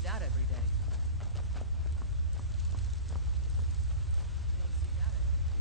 see that every day. You don't see that every day.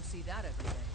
don't see that every day.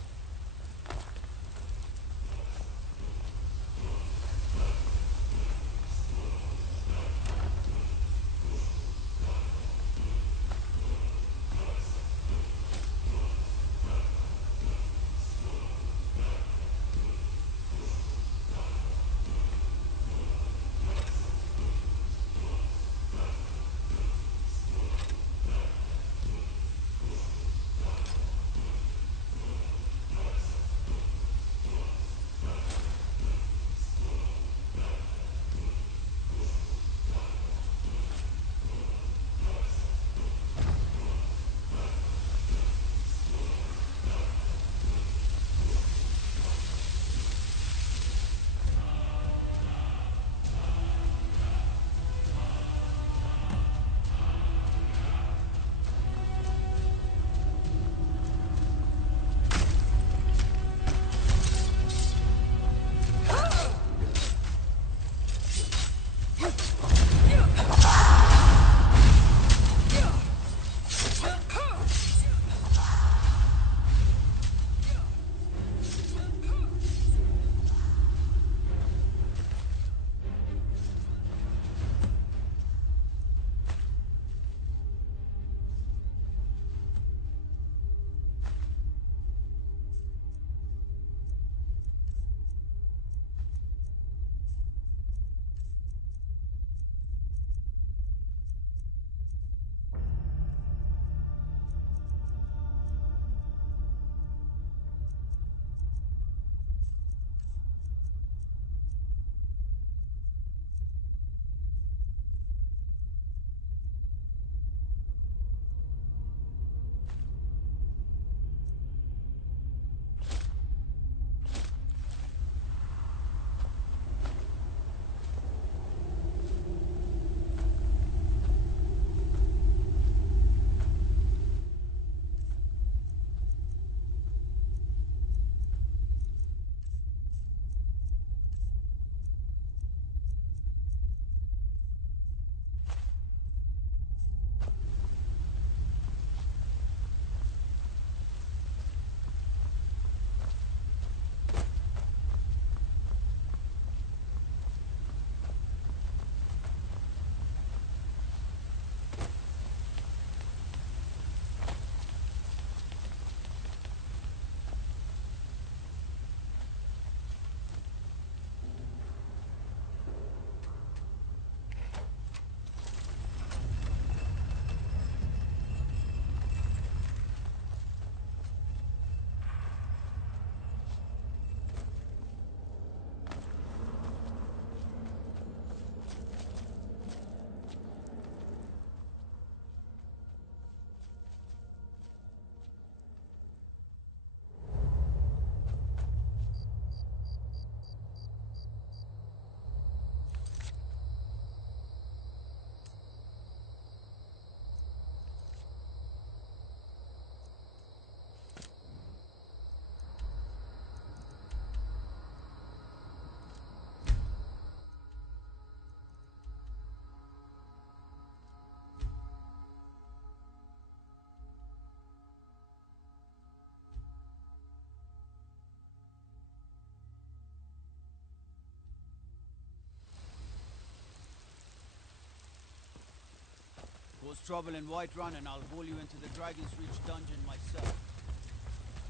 Cause trouble in Whiterun and I'll haul you into the Dragon's Reach dungeon myself.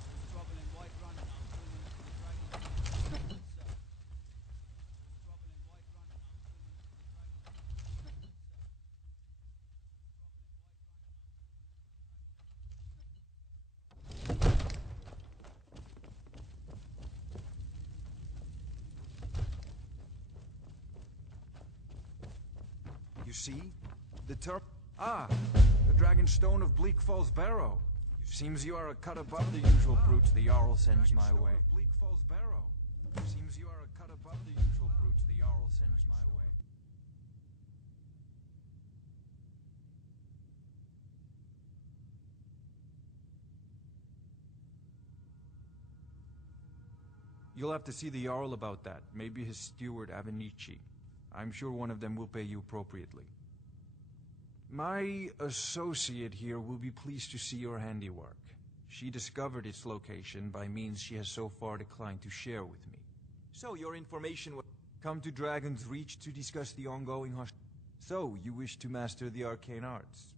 Cause trouble in Whiterun and I'll haul you into the Dragon's Reach dungeon myself. Cause trouble in Whiterun and I'll haul you into the Dragon's Reach dungeon myself. You see? The the Dragon Stone of Bleak Falls Barrow. Seems you are a cut above the usual brutes the Jarl sends my way. Seems you are a cut above the usual brutes the Jarl sends my way. You'll have to see the Jarl about that. Maybe his steward, Avenici. I'm sure one of them will pay you appropriately. My associate here will be pleased to see your handiwork. She discovered its location by means she has so far declined to share with me. So, your information was come to Dragon's Reach to discuss the ongoing So, you wish to master the arcane arts?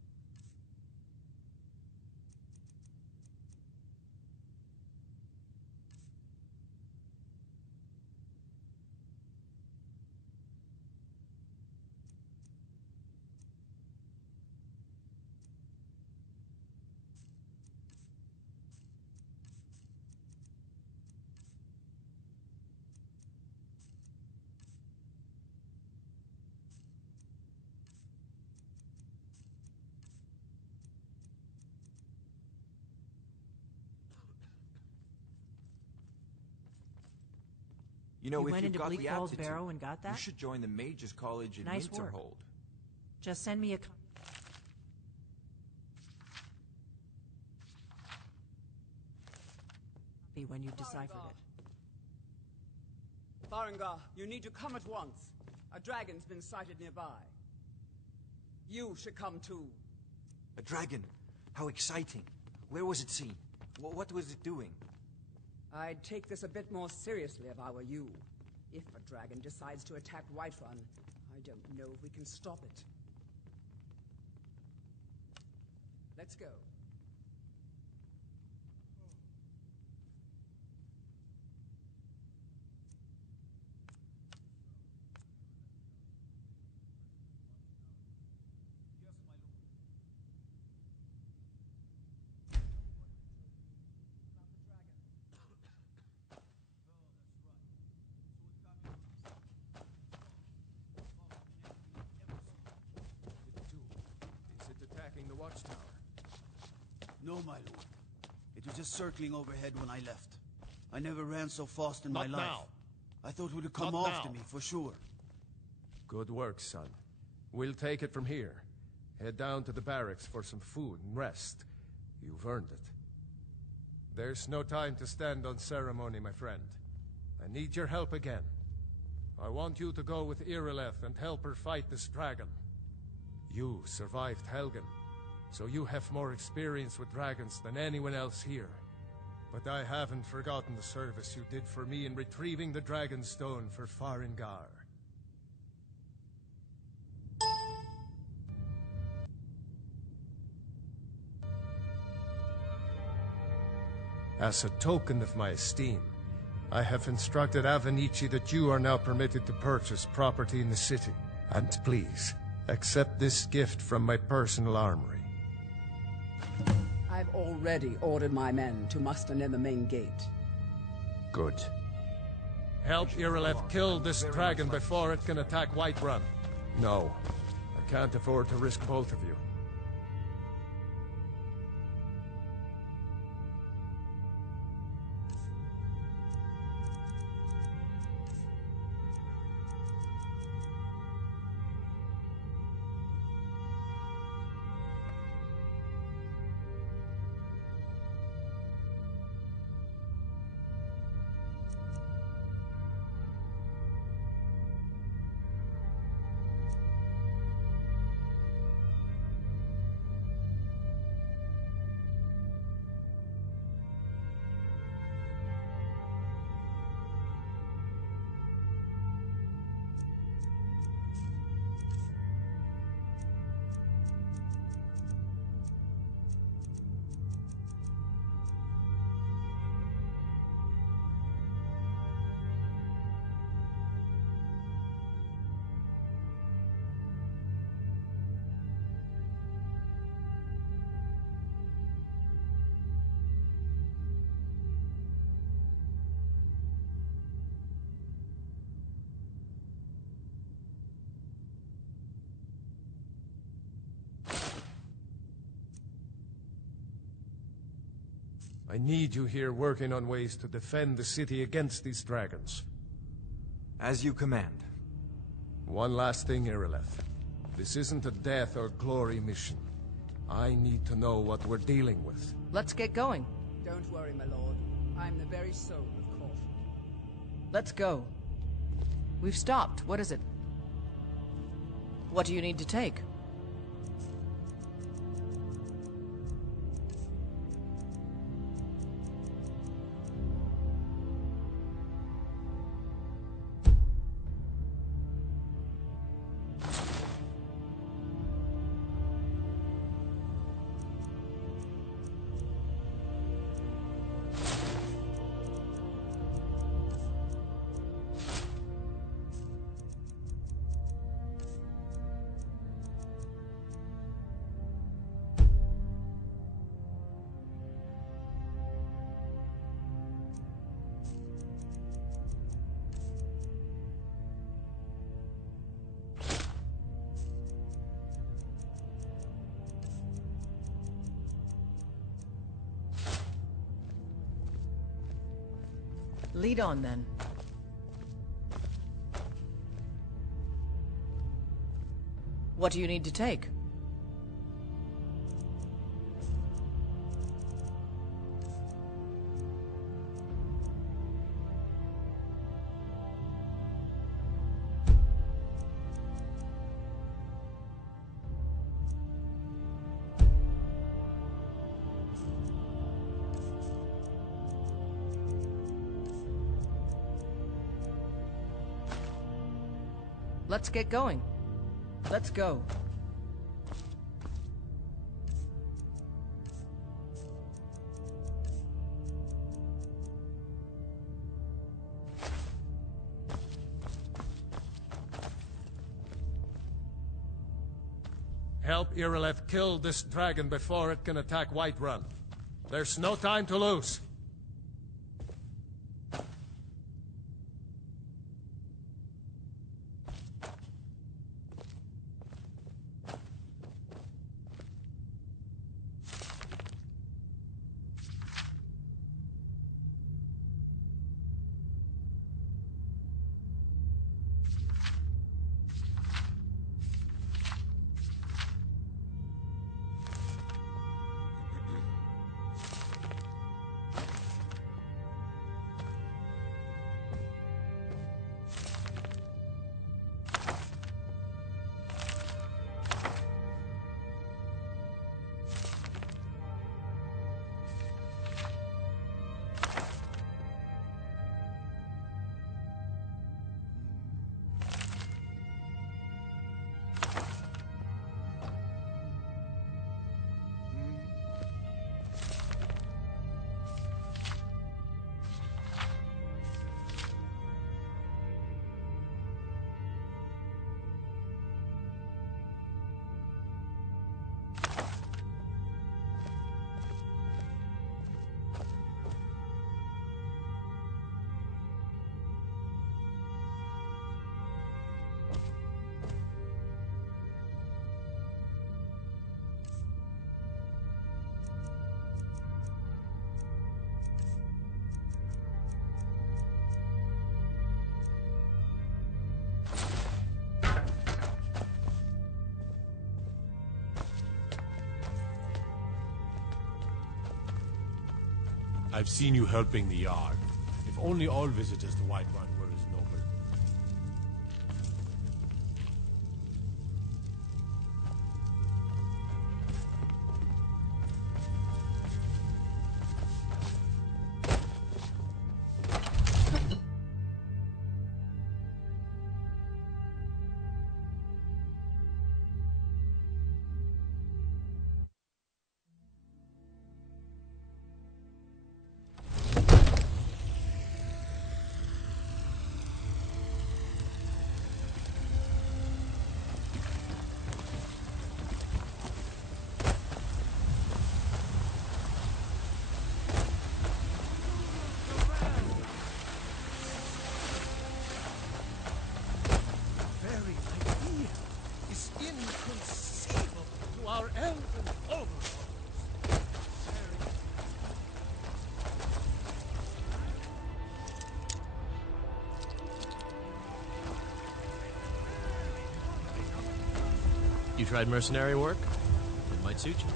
You know, You if went you've into got Bleak the Falls aptitude, Barrow and got that? you should join the Mages College in Nice work. Winterhold. Just send me a copy when you've deciphered it. Farengar, you need to come at once. A dragon's been sighted nearby. You should come too. A dragon? How exciting. Where was it seen? What was it doing? I'd take this a bit more seriously if I were you. If a dragon decides to attack Whiterun, I don't know if we can stop it. Let's go. Is it attacking the watchtower? No, my lord. It was just circling overhead when I left. I never ran so fast in my Not life. now. I thought it would have come Not after now. me, for sure. Good work, son. We'll take it from here. Head down to the barracks for some food and rest. You've earned it. There's no time to stand on ceremony, my friend. I need your help again. I want you to go with Irileth and help her fight this dragon. You survived Helgen, so you have more experience with dragons than anyone else here. But I haven't forgotten the service you did for me in retrieving the Dragon Stone for Farengar. As a token of my esteem, I have instructed Avenici that you are now permitted to purchase property in the city. And please, accept this gift from my personal armory. I've already ordered my men to muster near the main gate. Good. Help Irileth kill this dragon before it can attack Whiterun. No, I can't afford to risk both of you. I need you here working on ways to defend the city against these dragons. As you command. One last thing, Irileth. This isn't a death or glory mission. I need to know what we're dealing with. Let's get going. Don't worry, my lord. I'm the very soul of caution. Let's go. We've stopped. What is it? What do you need to take? Lead on, then. What do you need to take? Let's get going. Let's go. Help Irileth kill this dragon before it can attack Whiterun. There's no time to lose. I've seen you helping the Yard. If only all visitors to Whiterun were as noble. Very idea is inconceivable to our elven overlords. You tried mercenary work? It might suit you.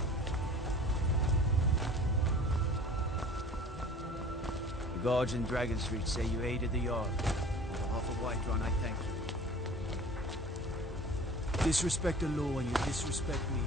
The guards in Dragon Street say you aided the Yard. On behalf of Whiterun, I thank you. Disrespect the law and you disrespect me.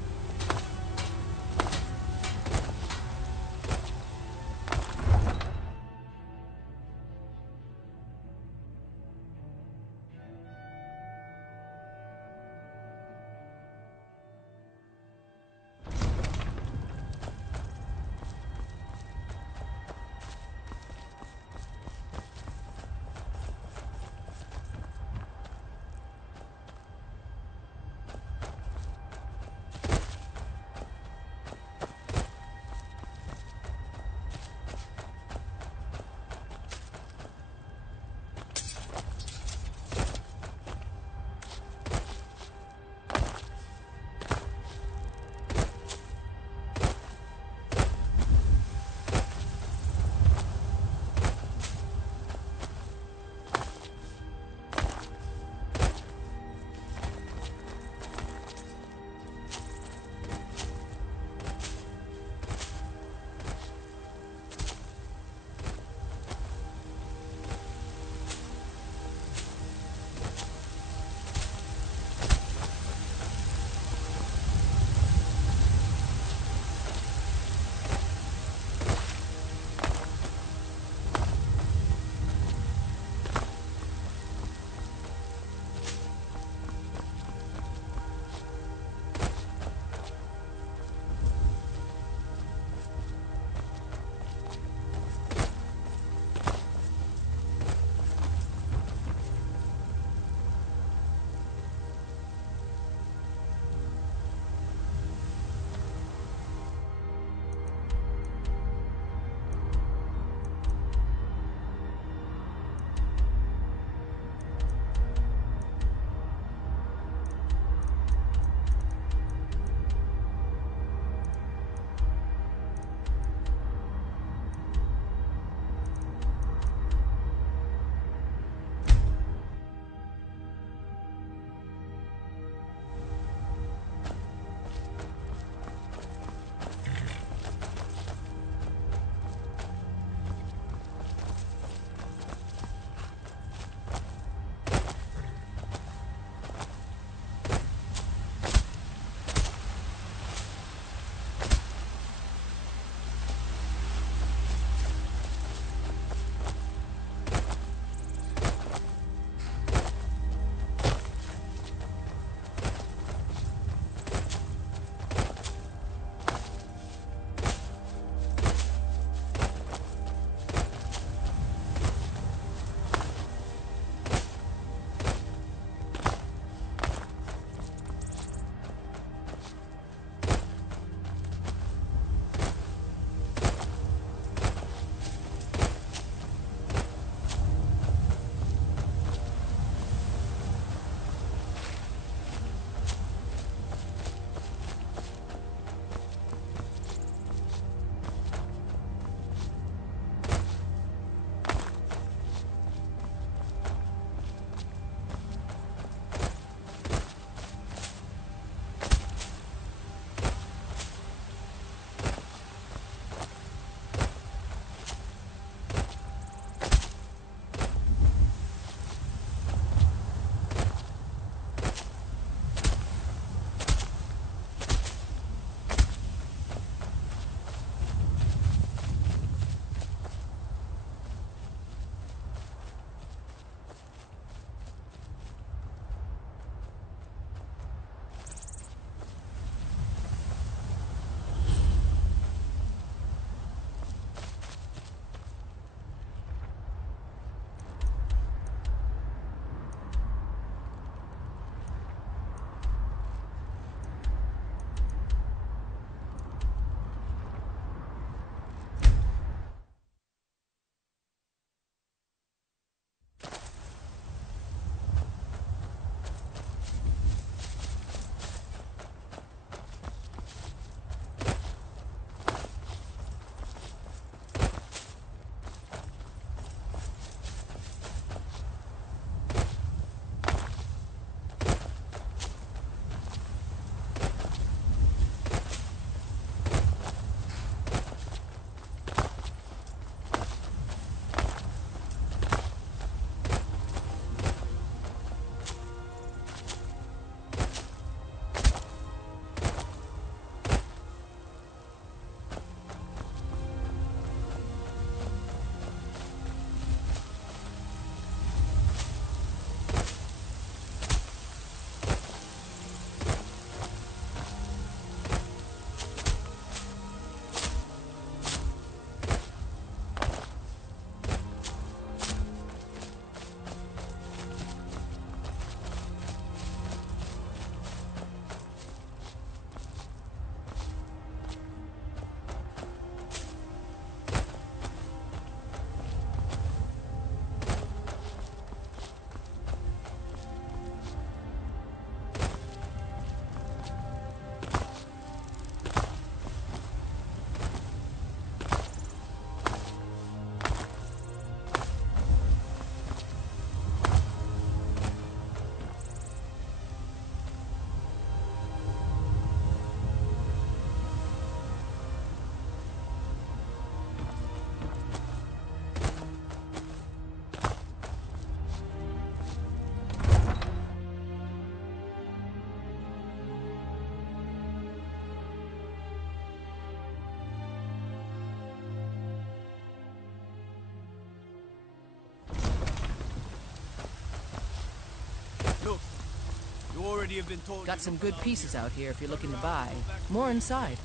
You already have been told. Got some good pieces out here if you're looking to buy. More inside.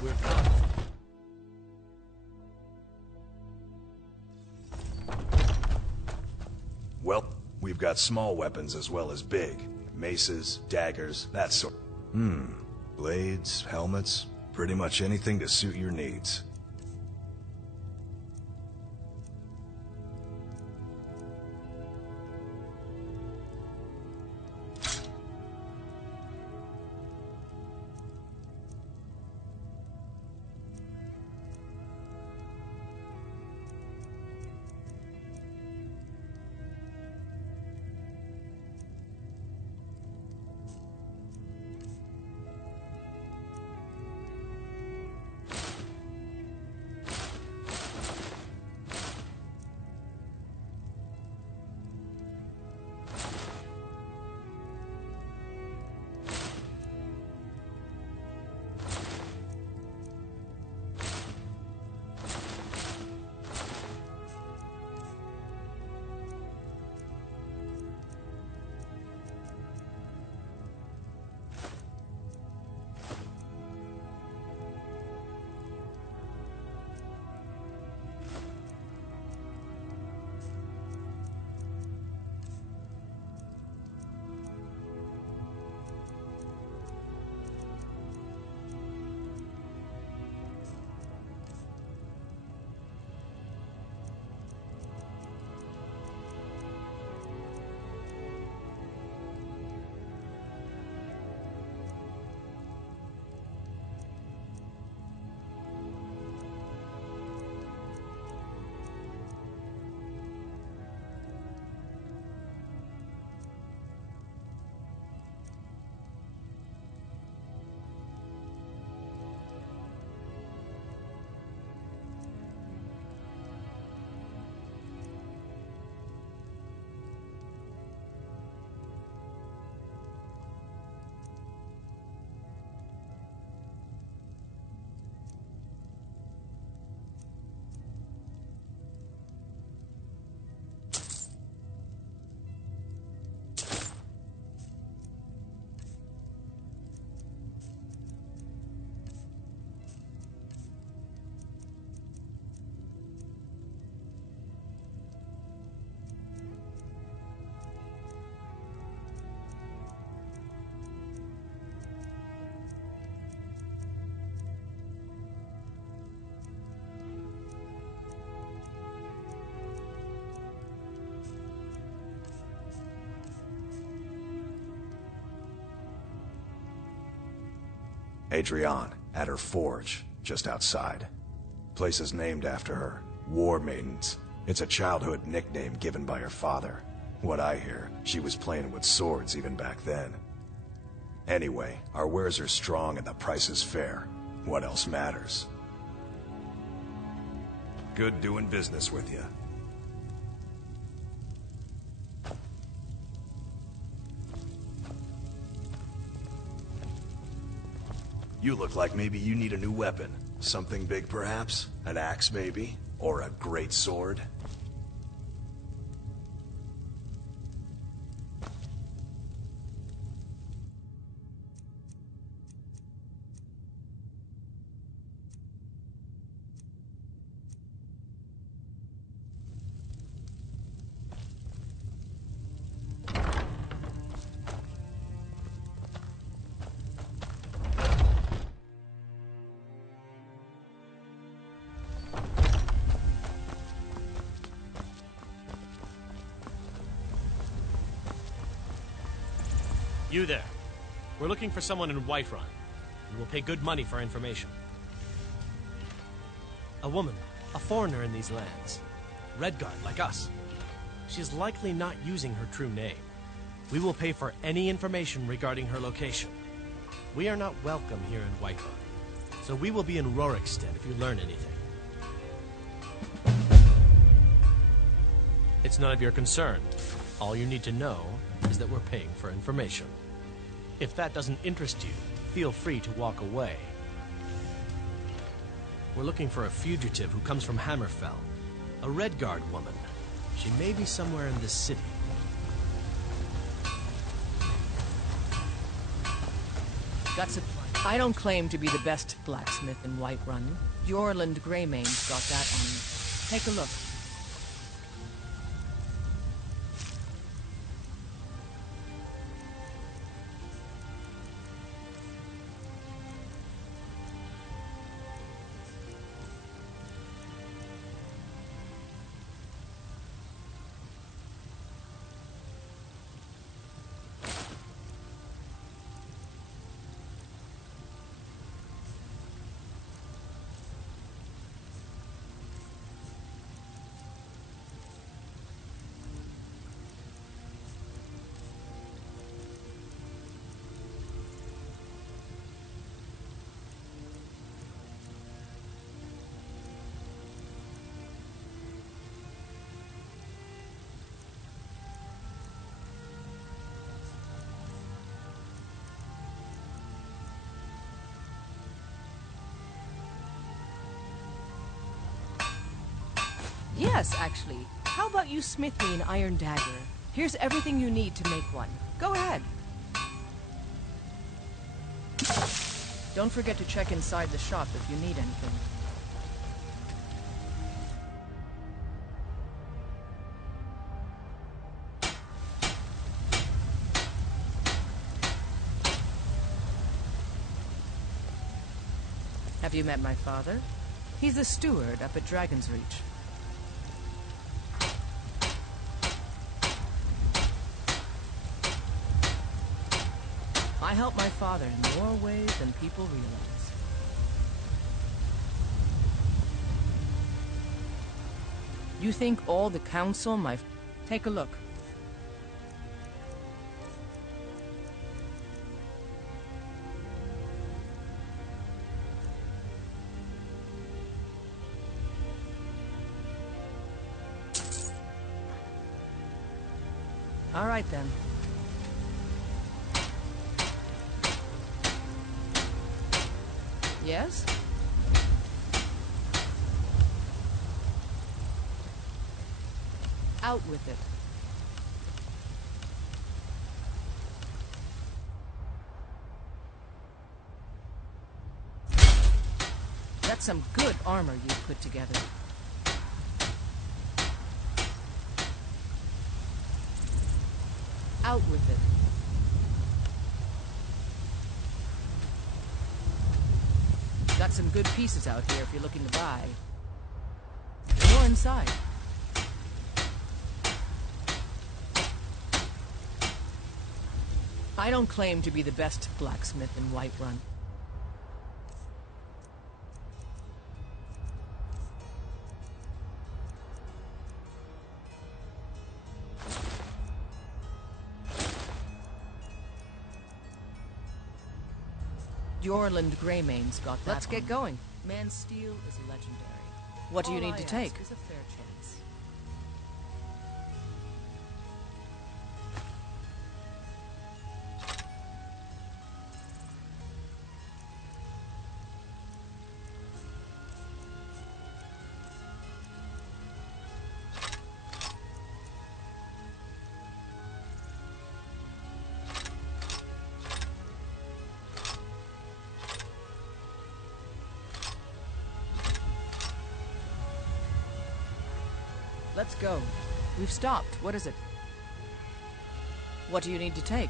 We're coming. Well, we've got small weapons as well as big. Maces, daggers, that sort. Blades, helmets, pretty much anything to suit your needs. Adrienne, at her forge, just outside. Place is named after her. War Maidens. It's a childhood nickname given by her father. What I hear, she was playing with swords even back then. Anyway, our wares are strong and the price is fair. What else matters? Good doing business with you. You look like maybe you need a new weapon. Something big, perhaps? An axe, maybe? Or a great sword? You there. We're looking for someone in Whiterun. We will pay good money for information. A woman, a foreigner in these lands. Redguard, like us. She is likely not using her true name. We will pay for any information regarding her location. We are not welcome here in Whiterun, so we will be in Rorikstead if you learn anything. It's none of your concern. All you need to know is that we're paying for information. If that doesn't interest you, feel free to walk away. We're looking for a fugitive who comes from Hammerfell. A Redguard woman. She may be somewhere in this city. I don't claim to be the best blacksmith in Whiterun. Jorland Greymane's got that on me. Take a look. Yes, actually. How about you smith me an iron dagger? Here's everything you need to make one. Go ahead. Don't forget to check inside the shop if you need anything. Have you met my father? He's a steward up at Dragon's Reach. I help my father in more ways than people realize. You think all the council might... Take a look. All right, then. Yes? Out with it. That's some good armor you put together. Out with it. Got some good pieces out here if you're looking to buy. More inside. I don't claim to be the best blacksmith in Whiterun. Jorland Greymane's got that. Let's get going. Man's steel is legendary. What do you need to take? Is a fair chance. Let's go. We've stopped. What is it? What do you need to take?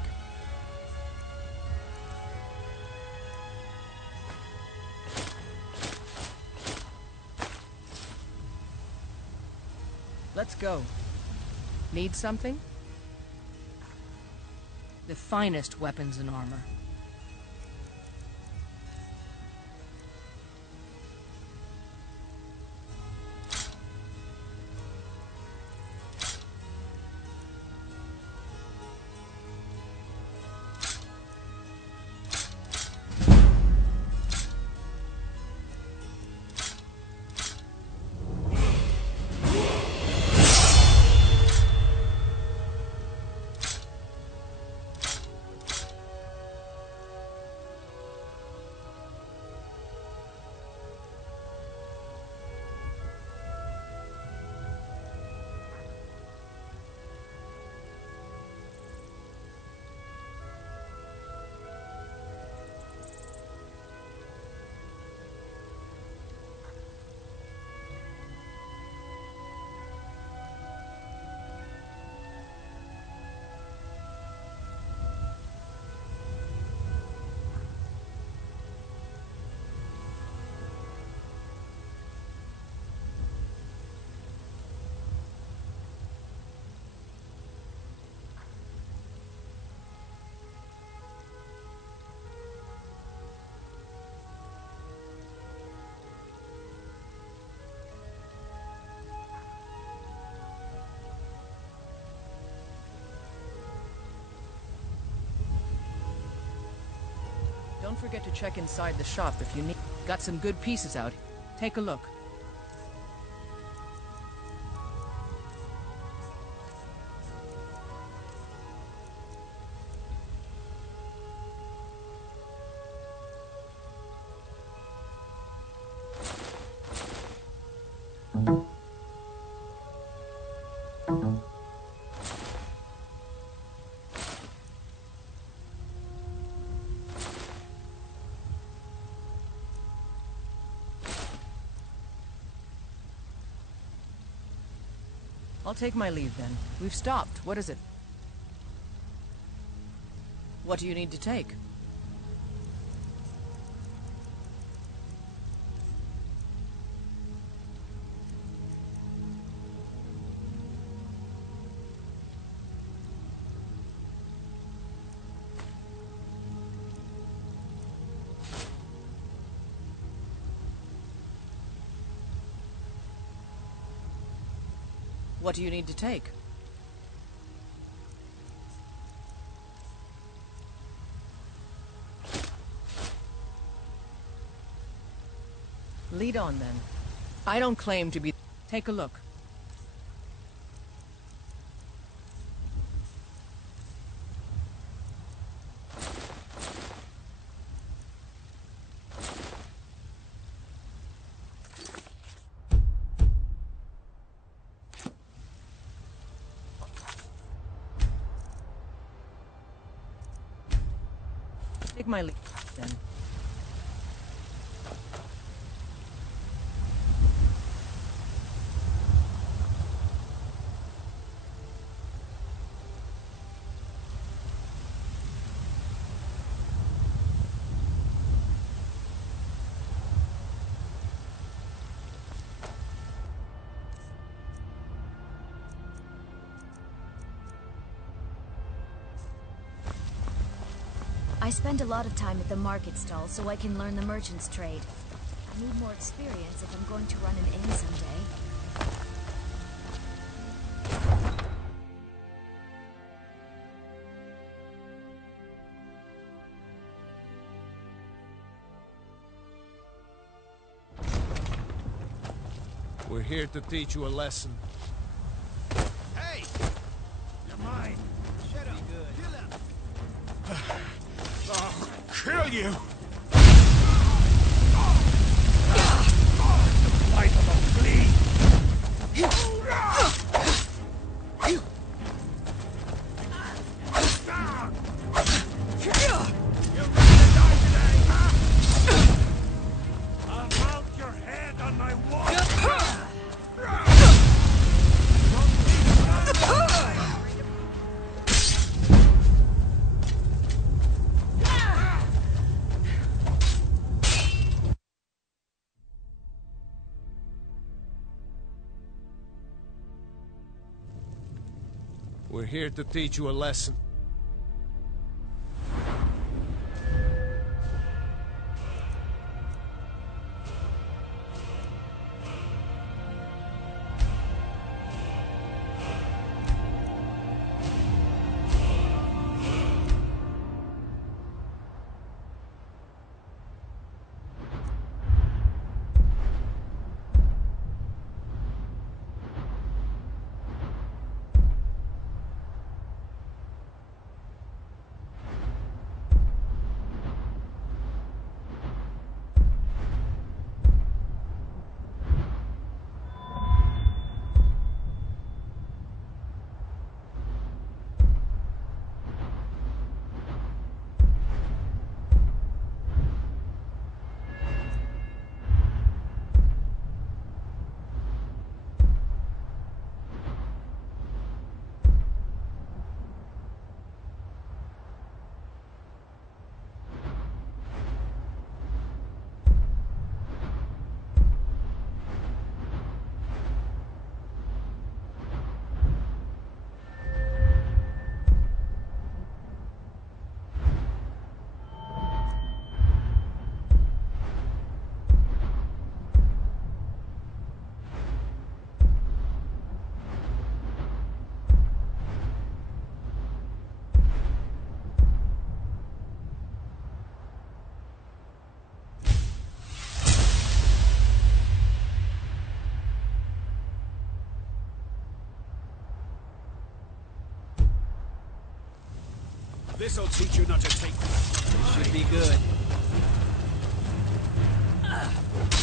Let's go. Need something? The finest weapons and armor. Don't forget to check inside the shop if you need. Got some good pieces out. Take a look. I'll take my leave then. We've stopped. What is it? What do you need to take? What do you need to take? Lead on then. I don't claim to be... Take a look. Take my lead, then. I spend a lot of time at the market stall so I can learn the merchant's trade. I need more experience if I'm going to run an inn someday. We're here to teach you a lesson. Hey! You're mine. Shut up. Kill him. I'll kill you! Light of a flea! You ready to die today, huh? I'll mount your head on my wall! We're here to teach you a lesson. This'll teach you not to take that. Should be good.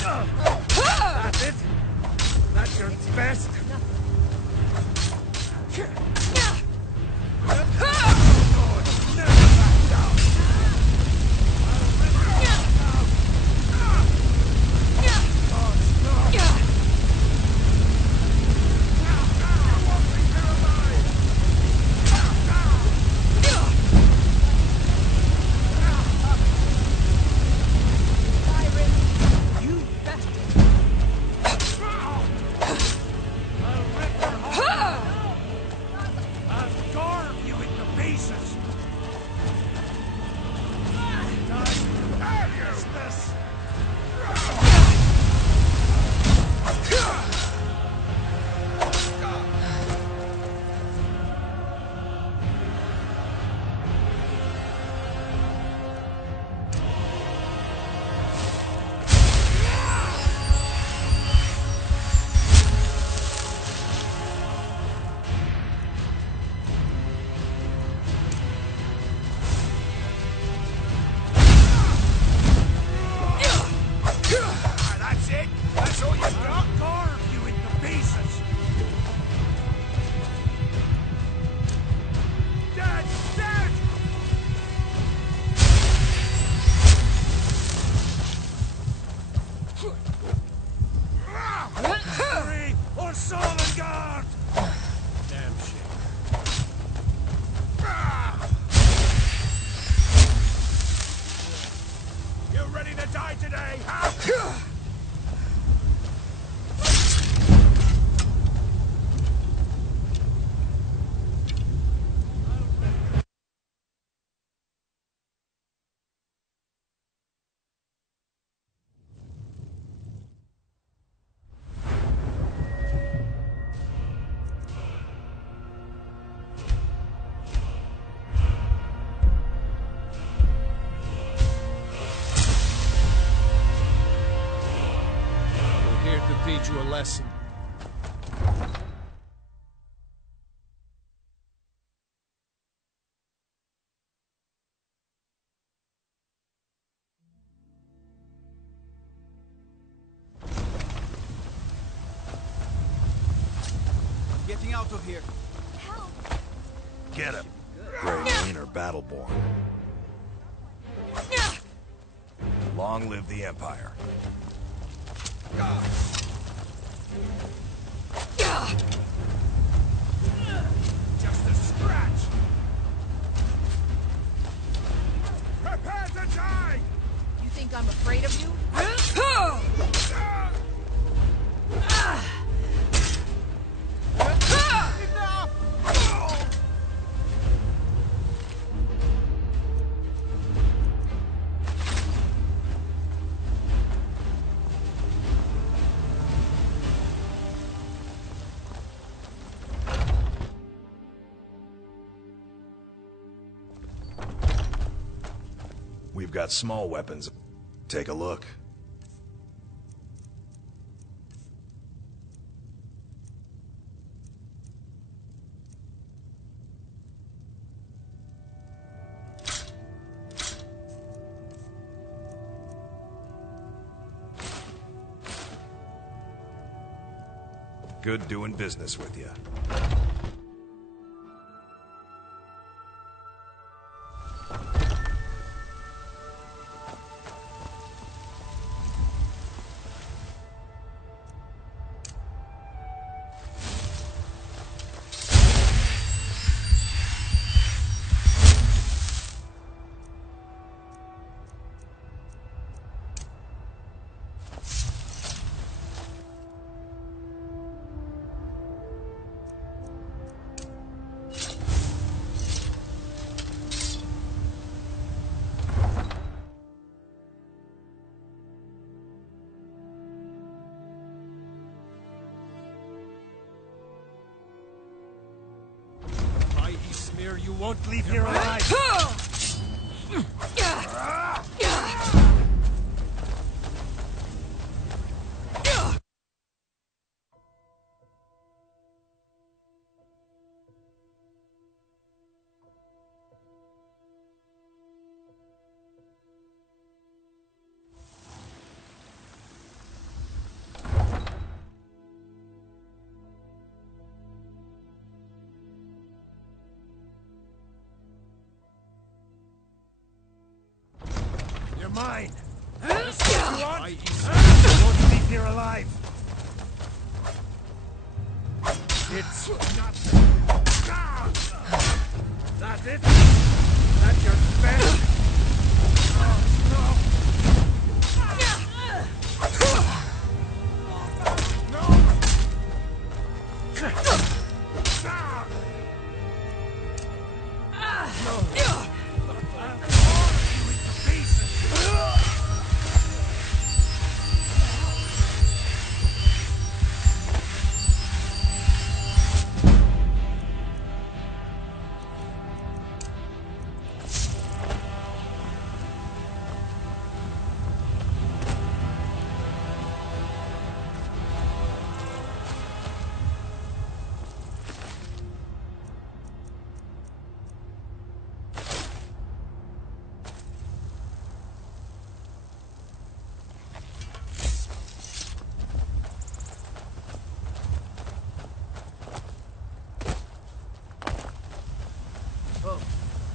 That's it? That's your best? Teach you a lesson. Getting out of here. Help! Get him. Greymane or Battleborn. Long live the Empire. Just a scratch! Prepare to die! You think I'm afraid of you? We've got small weapons. Take a look. Good doing business with you. You won't leave here alive! mine! This is what you want? You won't leave here alive! It's not... That's it? That's your best? Oh, no!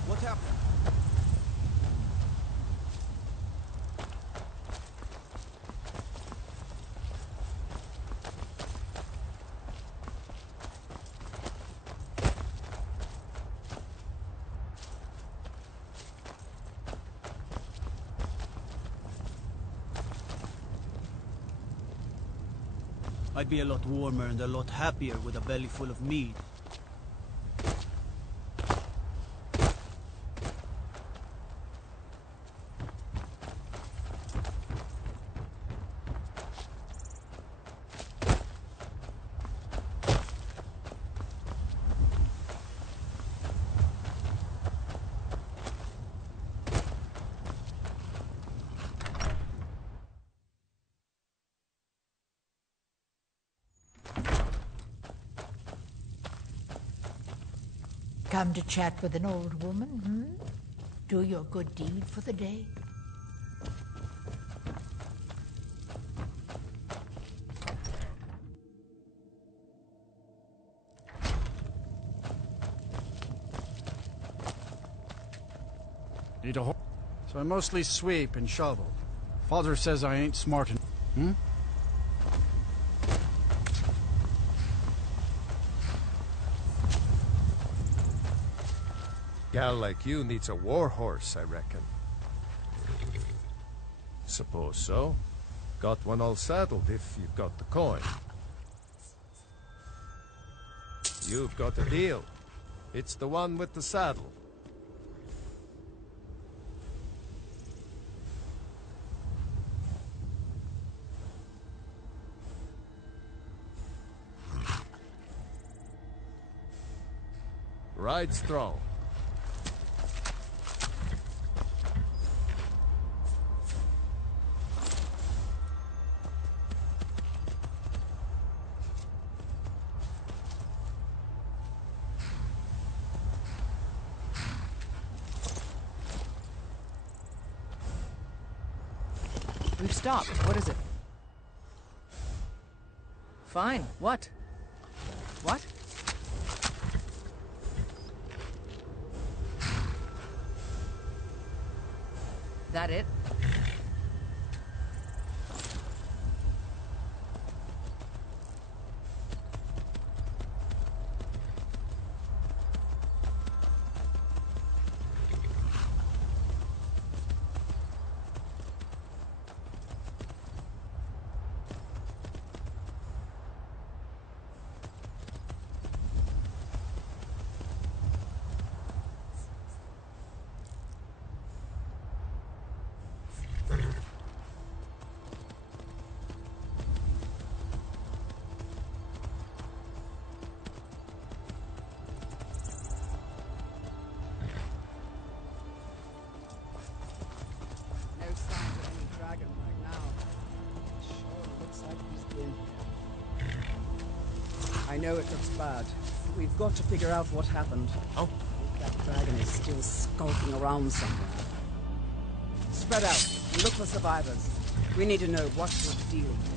What happened? I'd be a lot warmer and a lot happier with a belly full of mead. Come to chat with an old woman, hmm? Do your good deed for the day? Need a horse? So I mostly sweep and shovel. Father says I ain't smart enough. Hmm? Gal like you needs a war horse, I reckon. Suppose so. Got one all saddled if you've got the coin. You've got a deal. It's the one with the saddle. Ride strong. We've stopped. What is it? Fine. What? What? That it? I know it looks bad. We've got to figure out what happened. Oh? If that dragon is still skulking around somewhere. Spread out and look for survivors. We need to know what we're dealing with.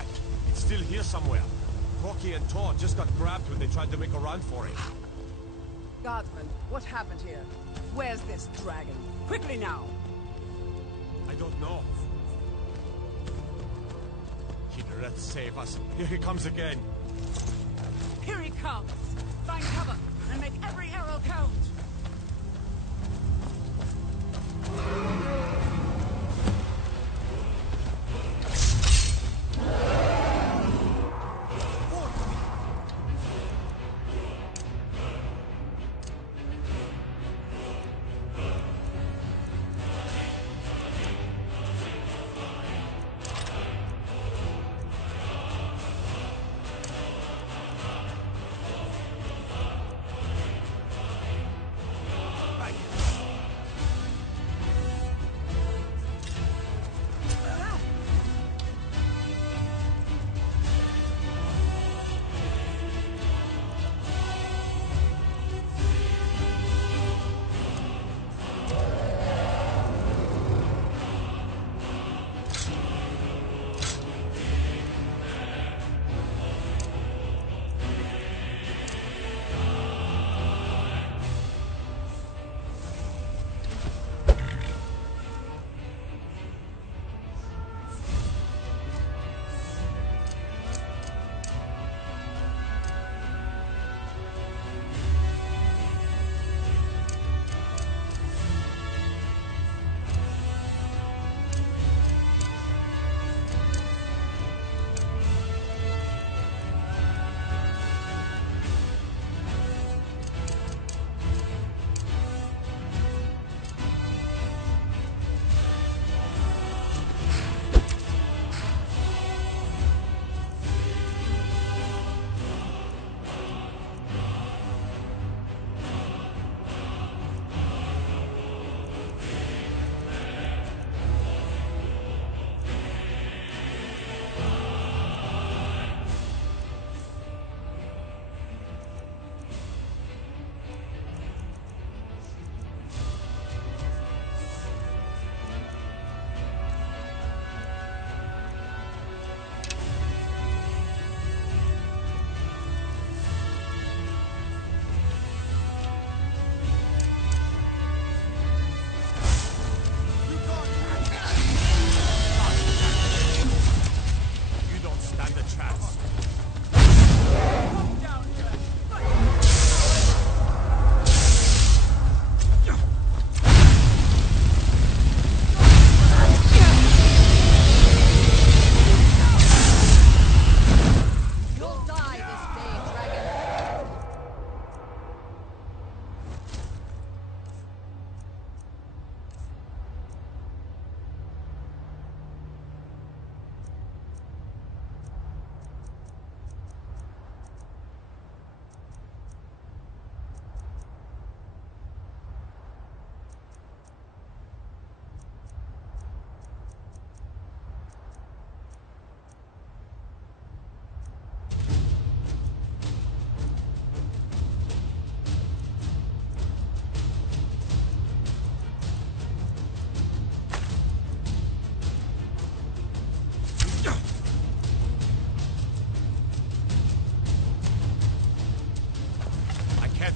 back. It's still here somewhere. Rocky and Todd just got grabbed when they tried to make a run for it. Guardsman, what happened here? Where's this dragon? Quickly now! I don't know. Kidret, save us. Here he comes again. Here he comes! Find cover and make every arrow count!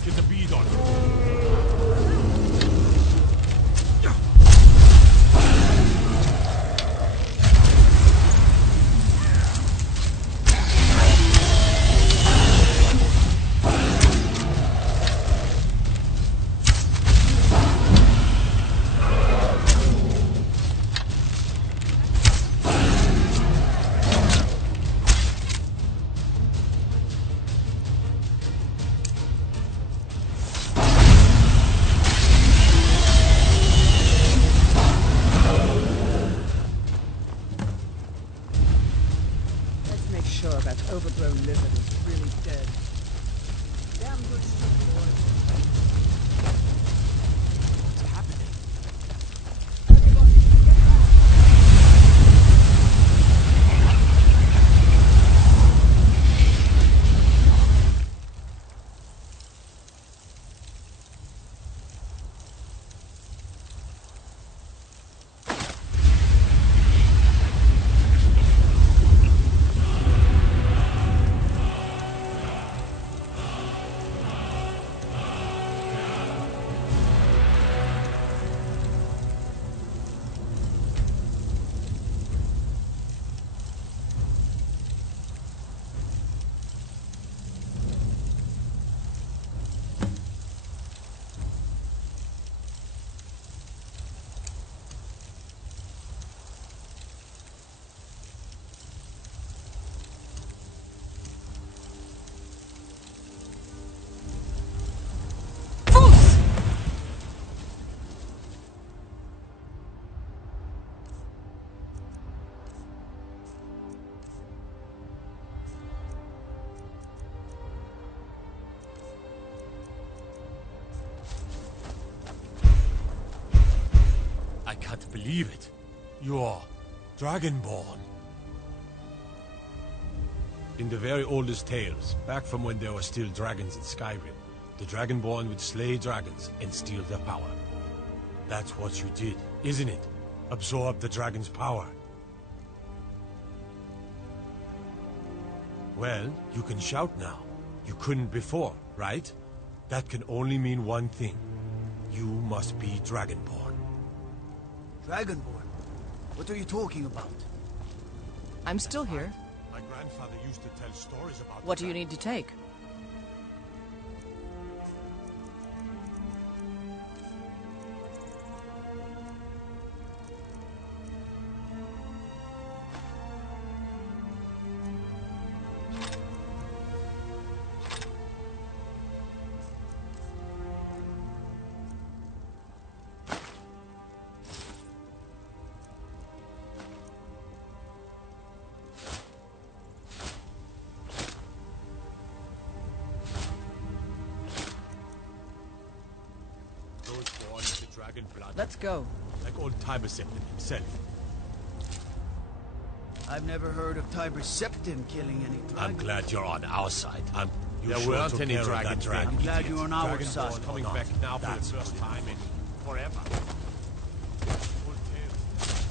Get the bead on him. overgrown lizard is really dead. Damn good stuff, boys. What's happening? Everybody, get back! I can't believe it. You're Dragonborn. In the very oldest tales, back from when there were still dragons in Skyrim, the Dragonborn would slay dragons and steal their power. That's what you did, isn't it? Absorb the dragon's power. Well, you can shout now. You couldn't before, right? That can only mean one thing. You must be Dragonborn. Dragonborn? What are you talking about? I'm still here. My grandfather used to tell stories about What do you need to take? Let's go. Like old Tiber Septim himself. I've never heard of Tiber Septim killing any I'm dragons. glad you're on our side. There weren't any dragons then. I'm glad you're on our Dragonborn side. coming back now for the first time in forever. Old tales.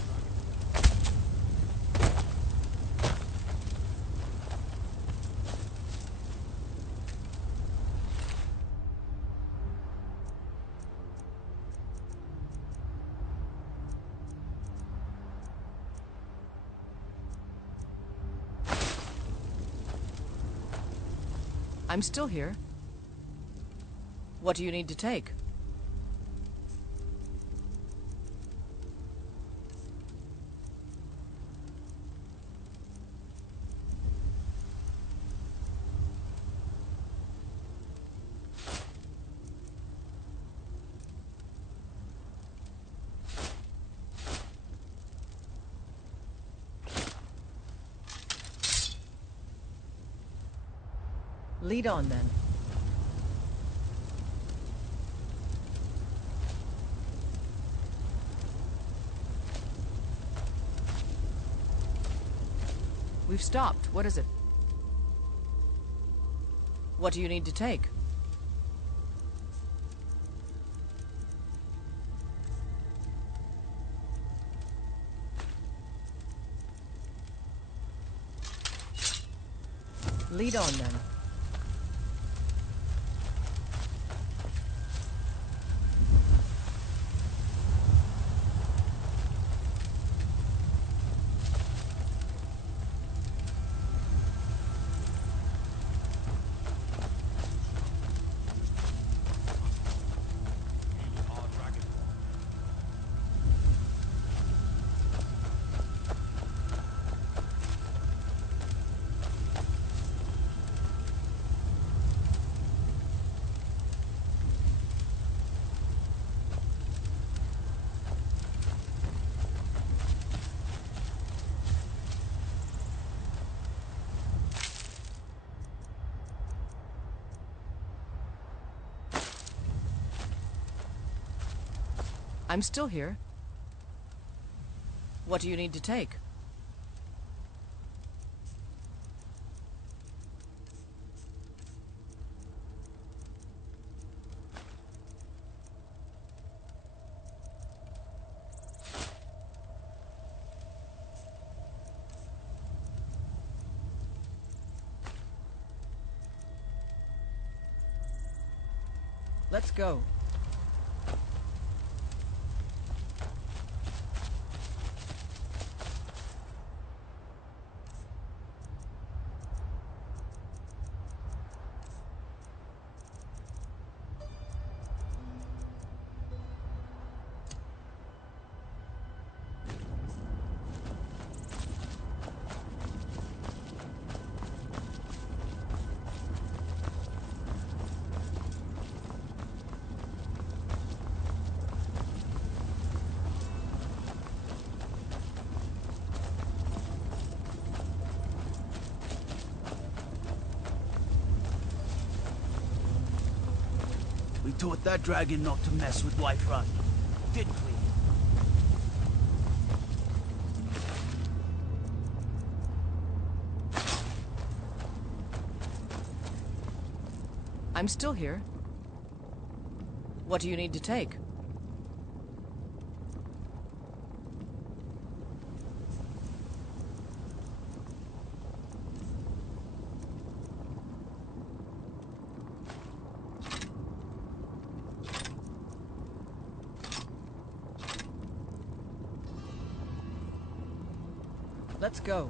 I'm still here. What do you need to take? Lead on, then. We've stopped. What is it? What do you need to take? Lead on, then. I'm still here. What do you need to take? Let's go. We taught that dragon not to mess with Whiterun, didn't we? I'm still here. What do you need to take? Let's go.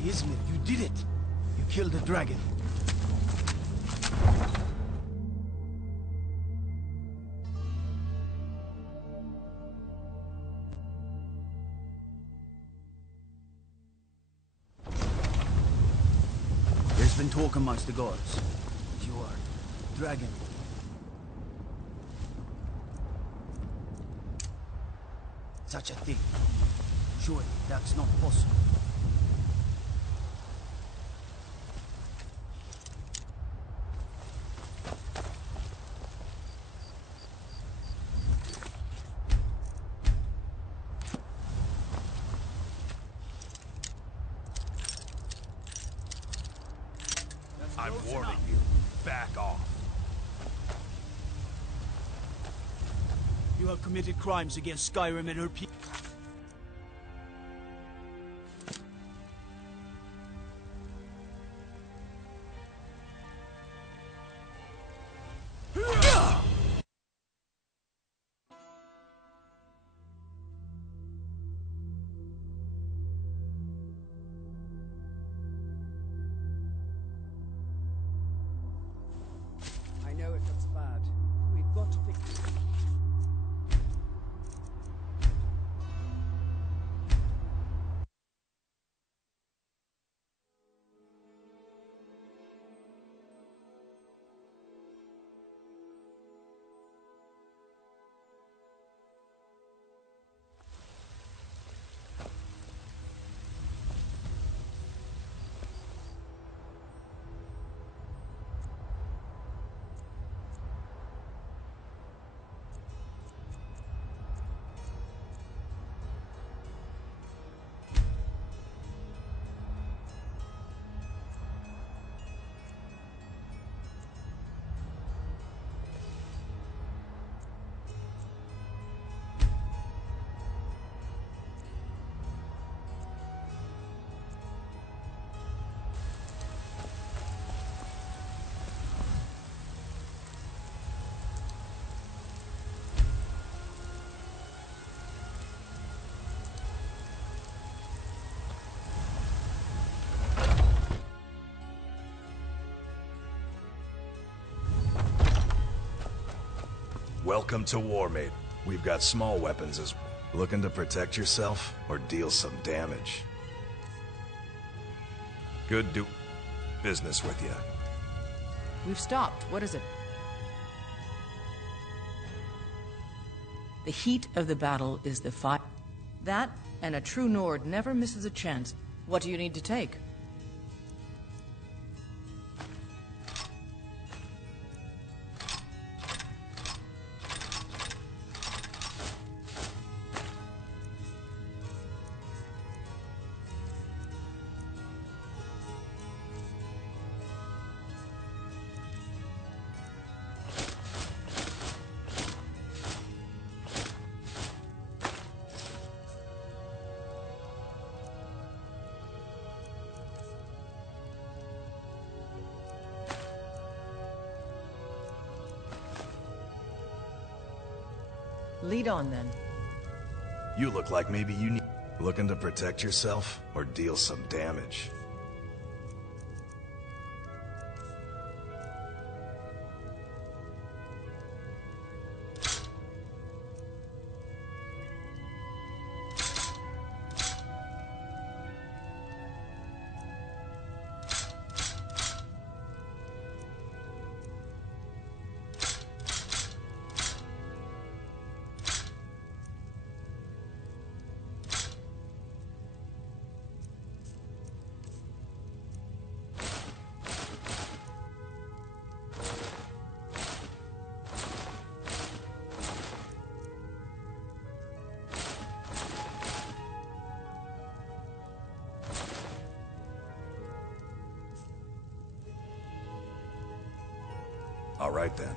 Izmir, you did it! You killed the dragon. There's been talk amongst the gods. You are dragon. Such a thing. Surely that's not possible. I'm warning you. Back off. You have committed crimes against Skyrim and her people. I know it looks bad. We've got to fix it. Welcome to Warmate. We've got small weapons as well. Looking to protect yourself or deal some damage? Good do business with you. We've stopped. What is it? The heat of the battle is the fire. That, and a true Nord never misses a chance. What do you need to take? Lead on, then. You look like maybe you need... Looking to protect yourself or deal some damage? All right, then.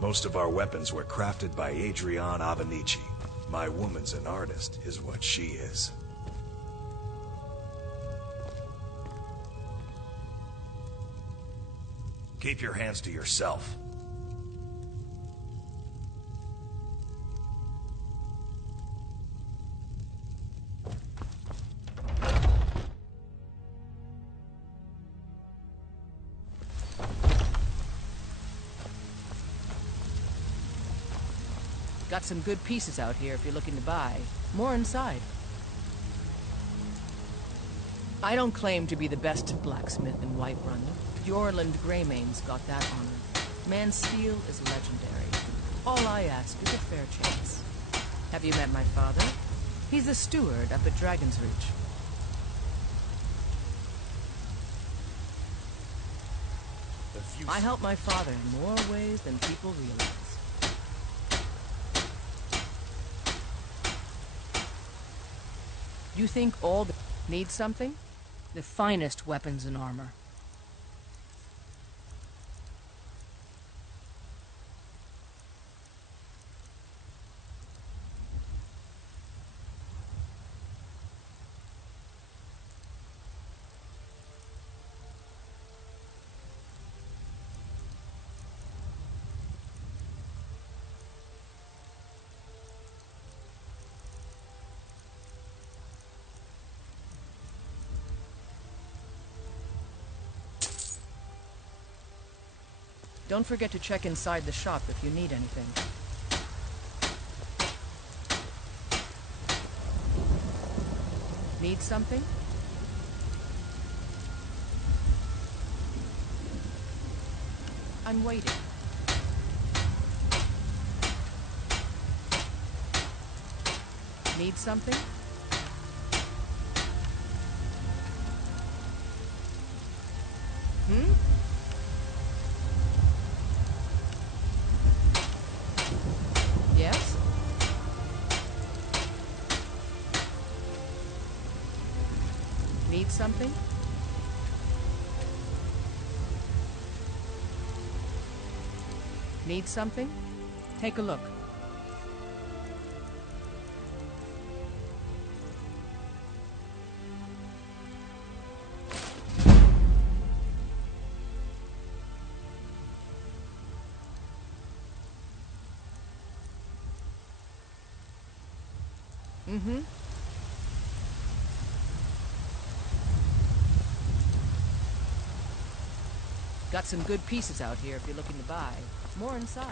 Most of our weapons were crafted by Adrienne Avenici. My woman's an artist, is what she is. Keep your hands to yourself. Got some good pieces out here if you're looking to buy. More inside. I don't claim to be the best blacksmith in Whiterun. Jorland Greymane's got that honor. Man's steel is legendary. All I ask is a fair chance. Have you met my father? He's a steward up at Dragon's Reach. I help my father in more ways than people realize. You think all the need something? The finest weapons and armor. Don't forget to check inside the shop if you need anything. Need something? I'm waiting. Need something? Hmm? Yes? Need something? Need something? Take a look. Mm-hmm. Got some good pieces out here if you're looking to buy. More inside.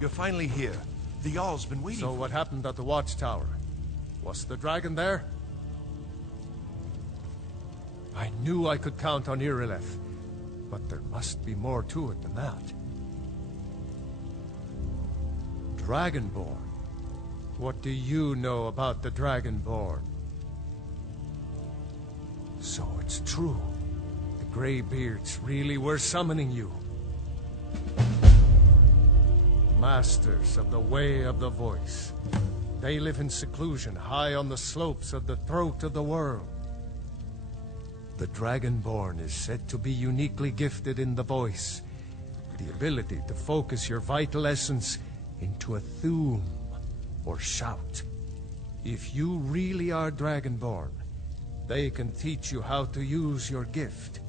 You're finally here. The Jarl's been waiting So for what you. happened at the watchtower? Was the dragon there? I knew I could count on Irileth, but there must be more to it than that. Dragonborn? What do you know about the Dragonborn? So it's true. The Greybeards really were summoning you. Masters of the Way of the Voice. They live in seclusion, high on the slopes of the throat of the world. The Dragonborn is said to be uniquely gifted in the voice, the ability to focus your vital essence into a thum, or shout. If you really are Dragonborn, they can teach you how to use your gift.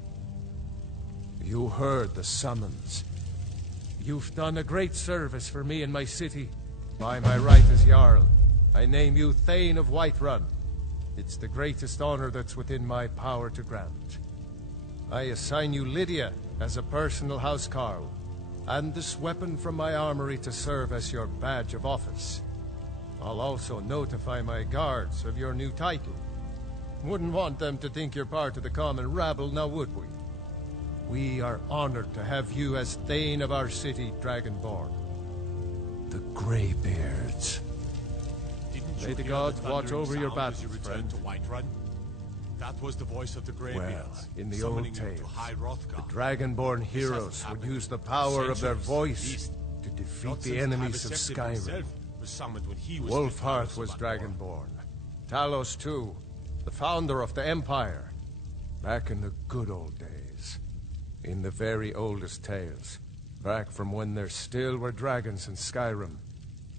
You heard the summons. You've done a great service for me and my city. By my right as Jarl, I name you Thane of Whiterun. It's the greatest honor that's within my power to grant. I assign you Lydia as a personal housecarl, and this weapon from my armory to serve as your badge of office. I'll also notify my guards of your new title. Wouldn't want them to think you're part of the common rabble, now would we? We are honored to have you as Thane of our city, Dragonborn. The Greybeards. Didn't May you the hear gods the watch thundering over your sound as you battles, returned friend. to Whiterun? That was the voice of the Greybeards. Well, in the summoning old you to tales, High Hrothgar. the Dragonborn heroes would use the power of their voice Centuries, to defeat Not the since enemies of Tabitha Skyrim. himself was summoned when he was Wolfhearth victorious was over Balor. Dragonborn. Talos too, the founder of the Empire. Back in the good old days. In the very oldest tales. Back from when there still were dragons in Skyrim.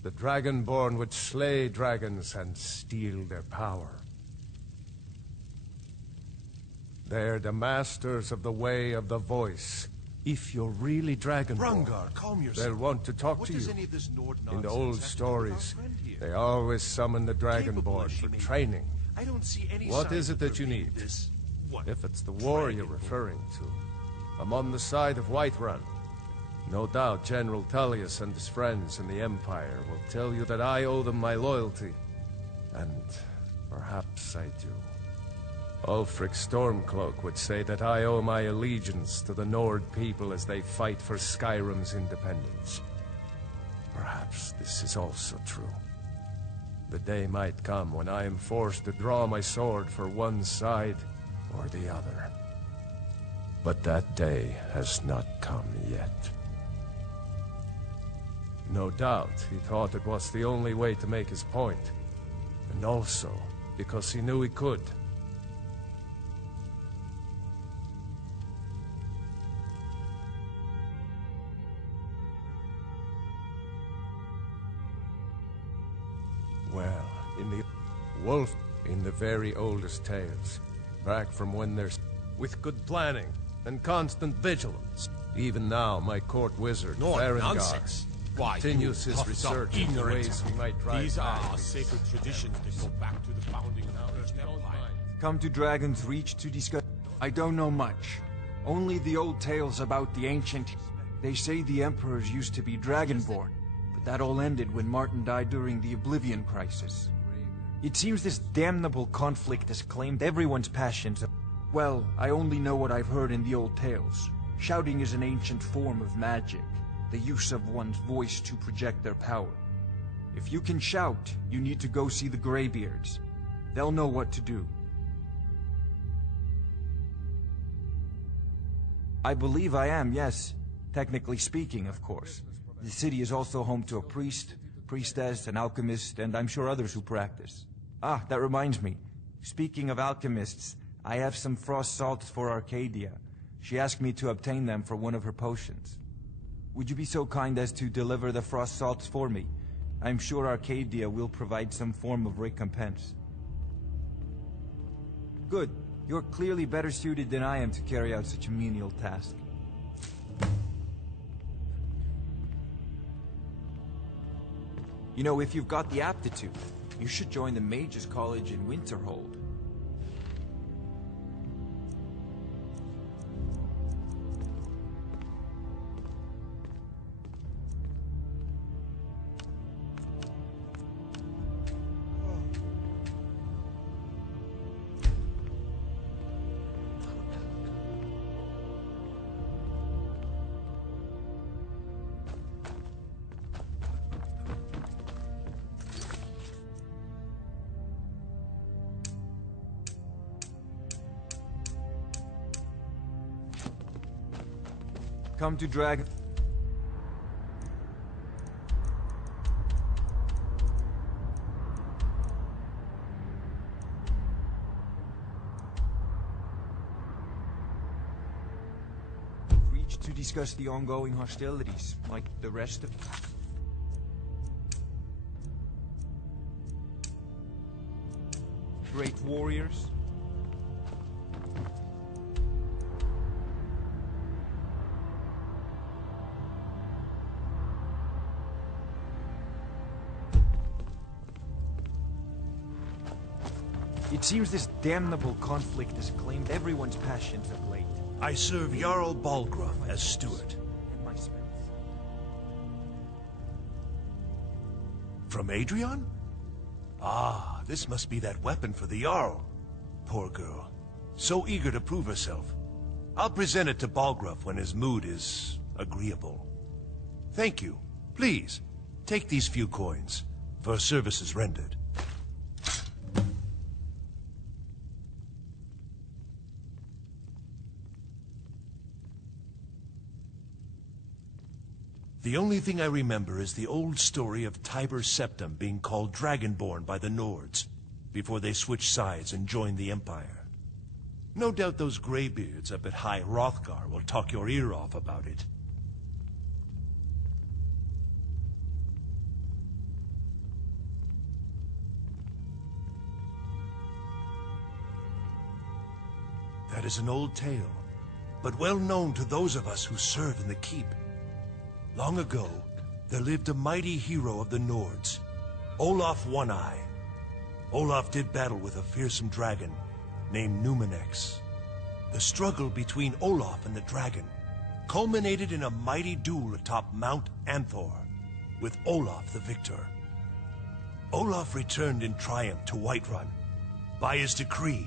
The Dragonborn would slay dragons and steal their power. They're the masters of the Way of the Voice. If you're really Dragonborn, Rangar, calm yourself. they'll want to talk What to does you. any of this Nord In the nonsense old have to do with our stories, friend here? they always summon the Capable Dragonborn as she for may be, training. I don't see any What sign is it of that her you being need? This, what, If it's the war you're Dragonborn? referring to, I'm on the side of Whiterun. No doubt General Tullius and his friends in the Empire will tell you that I owe them my loyalty. And perhaps I do. Ulfric Stormcloak would say that I owe my allegiance to the Nord people as they fight for Skyrim's independence. Perhaps this is also true. The day might come when I am forced to draw my sword for one side or the other. But that day has not come yet. No doubt he thought it was the only way to make his point. And also because he knew he could. Well, in the wolf, in the very oldest tales, back from when there's with good planning and constant vigilance. Even now, my court wizard, Berengar, nonsense. Why, continues you his puffed up research into ignorant. ways we might drive These are back our these sacred traditions that go back to the founding of the First Empire. Come to Dragon's Reach to discuss... I don't know much. Only the old tales about the ancient... They say the emperors used to be Dragonborn, but that all ended when Martin died during the Oblivion Crisis. It seems this damnable conflict has claimed everyone's passions. Well, I only know what I've heard in the old tales. Shouting is an ancient form of magic, the use of one's voice to project their power. If you can shout, you need to go see the Greybeards. They'll know what to do. I believe I am, yes. Technically speaking, of course. The city is also home to a priest, priestess, an alchemist, and I'm sure others who practice. Ah, that reminds me. Speaking of alchemists, I have some frost salts for Arcadia. She asked me to obtain them for one of her potions. Would you be so kind as to deliver the frost salts for me? I'm sure Arcadia will provide some form of recompense. Good. You're clearly better suited than I am to carry out such a menial task. You know, if you've got the aptitude, you should join the Mages College in Winterhold. Come to Dragon... to discuss the ongoing hostilities, like the rest of... Great warriors. It seems this damnable conflict has claimed everyone's passions of late. I serve Jarl Balgruuf as steward. From Adrian? Ah, this must be that weapon for the Jarl. Poor girl. So eager to prove herself. I'll present it to Balgruuf when his mood is agreeable. Thank you. Please, take these few coins for services rendered. The only thing I remember is the old story of Tiber Septim being called Dragonborn by the Nords, before they switched sides and joined the Empire. No doubt those graybeards up at High Hrothgar will talk your ear off about it. That is an old tale, but well known to those of us who serve in the Keep. Long ago, there lived a mighty hero of the Nords, Olaf One-Eye. Olaf did battle with a fearsome dragon named Numenex. The struggle between Olaf and the dragon culminated in a mighty duel atop Mount Anthor, with Olaf the victor. Olaf returned in triumph to Whiterun. By his decree,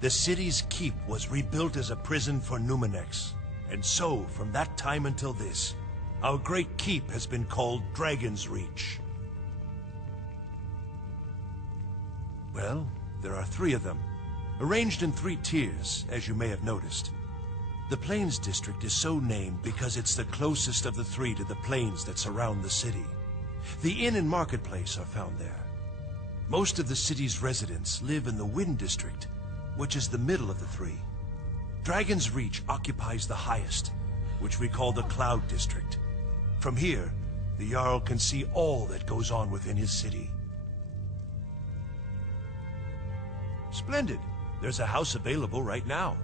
the city's keep was rebuilt as a prison for Numenex. And so, from that time until this, our great keep has been called Dragon's Reach. Well, there are 3 of them, arranged in 3 tiers, as you may have noticed. The Plains District is so named because it's the closest of the 3 to the plains that surround the city. The inn and marketplace are found there. Most of the city's residents live in the Wind District, which is the middle of the 3. Dragon's Reach occupies the highest, which we call the Cloud District. From here, the Jarl can see all that goes on within his city. Splendid. There's a house available right now.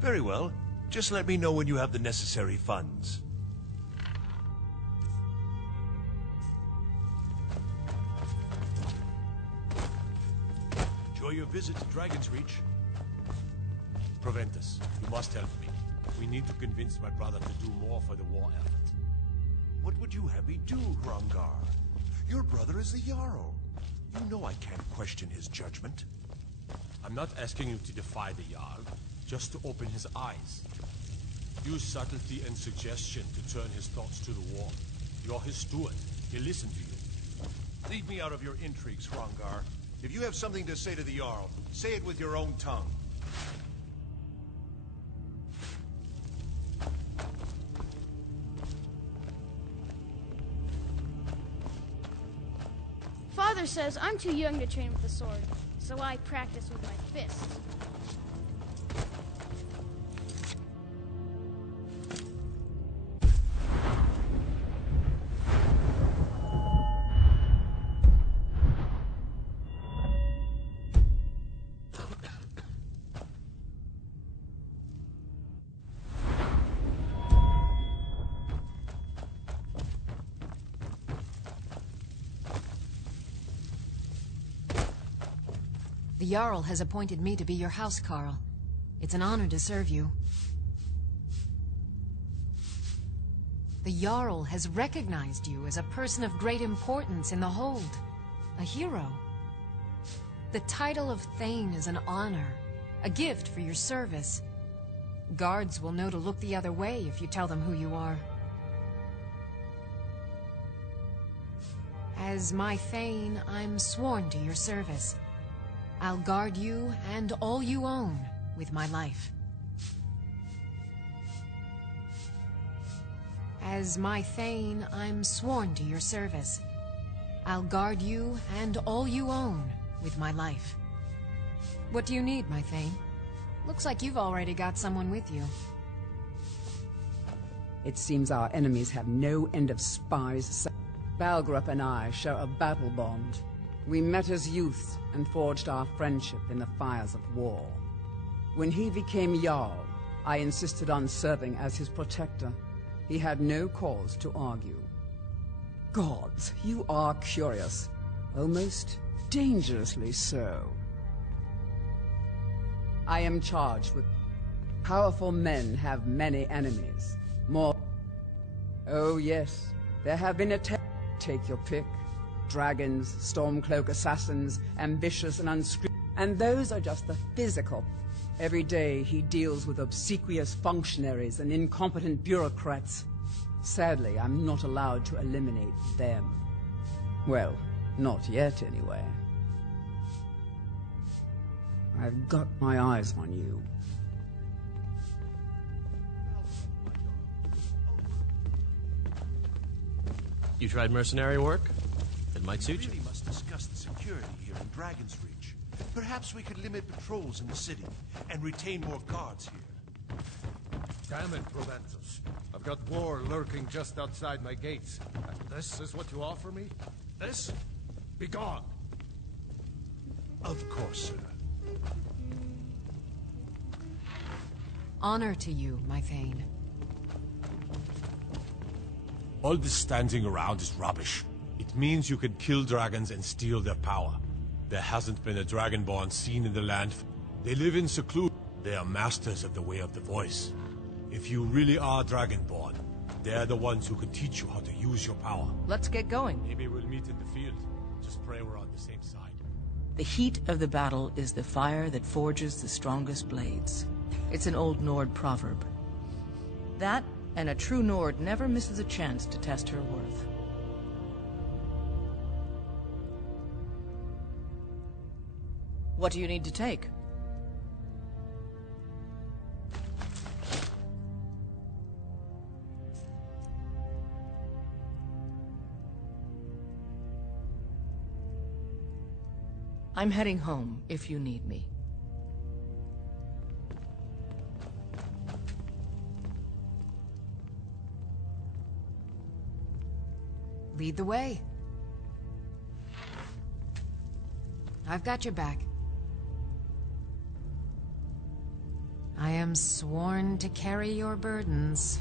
Very well. Just let me know when you have the necessary funds. Enjoy your visit to Dragon's Reach. Proventus, you must help me. We need to convince my brother to do more for the war effort. What would you have me do, Hrongar? Your brother is the Jarl. You know I can't question his judgment. I'm not asking you to defy the Jarl, just to open his eyes. Use subtlety and suggestion to turn his thoughts to the war. You're his steward. He'll listen to you. Leave me out of your intrigues, Hrongar. If you have something to say to the Jarl, say it with your own tongue. Father says I'm too young to train with the sword, so I practice with my fists. The Jarl has appointed me to be your housecarl. It's an honor to serve you. The Jarl has recognized you as a person of great importance in the Hold. A hero. The title of Thane is an honor, a gift for your service. Guards will know to look the other way if you tell them who you are. As my Thane, I'm sworn to your service. I'll guard you and all you own, with my life. As my Thane, I'm sworn to your service. I'll guard you and all you own with my life. What do you need, my Thane? Looks like you've already got someone with you. It seems our enemies have no end of spies. Balgrup and I share a battle bond. We met as youths and forged our friendship in the fires of war. When he became Jarl, I insisted on serving as his protector. He had no cause to argue. Gods, you are curious. Almost dangerously so. I am charged with... Powerful men have many enemies. More... Oh yes, there have been attempts. Take your pick. Dragons, Stormcloak assassins, ambitious and unscrupulous. And those are just the physical. Every day he deals with obsequious functionaries and incompetent bureaucrats. Sadly, I'm not allowed to eliminate them. Well, not yet anyway. I've got my eyes on you. You tried mercenary work? It might suit We you. really must discuss the security here in Dragon's Reach. Perhaps we could limit patrols in the city and retain more guards here. Damn it, Proventus. I've got war lurking just outside my gates. And this is what you offer me? This? Be gone! Of course, sir. Honor to you, my Thane. All this standing around is rubbish. It means you can kill dragons and steal their power. There hasn't been a dragonborn seen in the land. They live in seclusion. They are masters of the way of the voice. If you really are dragonborn, they're the ones who can teach you how to use your power. Let's get going. Maybe we'll meet in the field. Just pray we're on the same side. The heat of the battle is the fire that forges the strongest blades. It's an old Nord proverb. That, and a true Nord never misses a chance to test her worth. What do you need to take? I'm heading home if you need me. Lead the way. I've got your back. I am sworn to carry your burdens.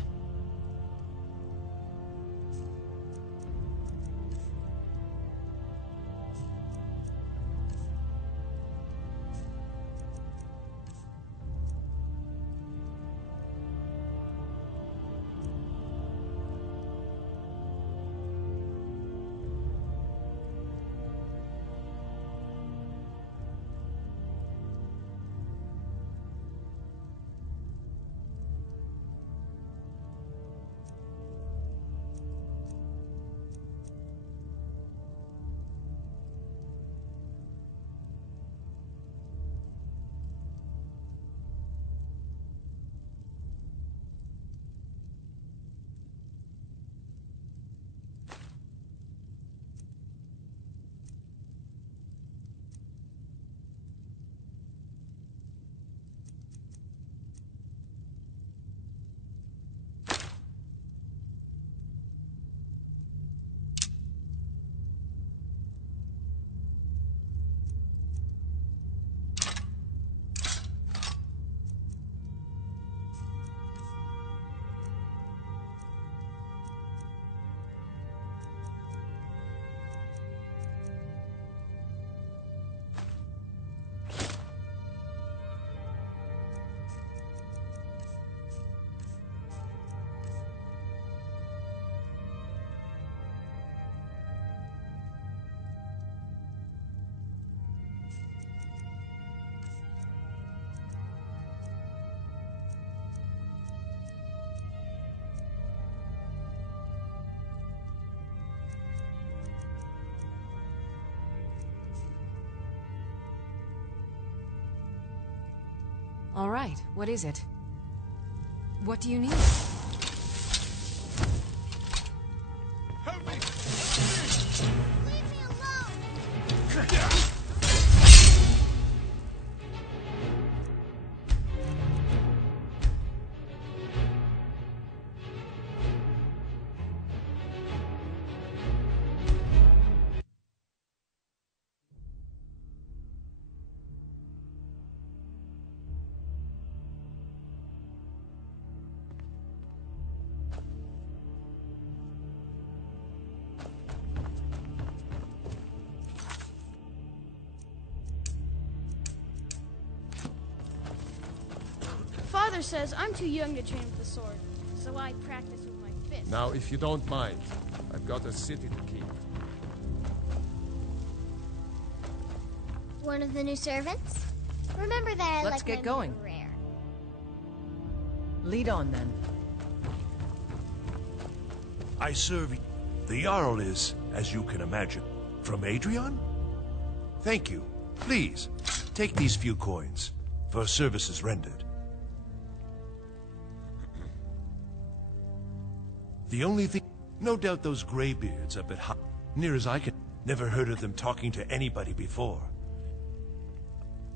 All right, what is it? What do you need? Help me! Leave me alone! Father says I'm too young to train with the sword, so I practice with my fists. Now, if you don't mind, I've got a city to keep. One of the new servants? Remember that I Let's like get my going. meat rare. Lead on, then. I serve. The Jarl is, as you can imagine, from Adrian? Thank you. Please, take these few coins for services rendered. The only thing... No doubt those graybeards up at near as I can... Never heard of them talking to anybody before.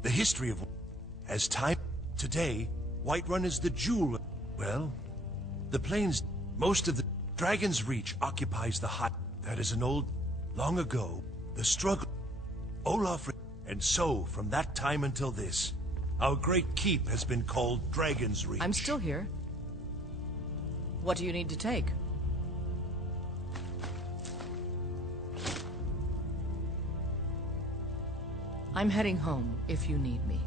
The history of... As time... Today, Whiterun is the jewel... Well, the plains... Most of the... Dragon's Reach occupies the hot... That is an old... Long ago, the struggle... Olaf... And so, from that time until this, our great keep has been called Dragon's Reach. I'm still here. What do you need to take? I'm heading home, if you need me.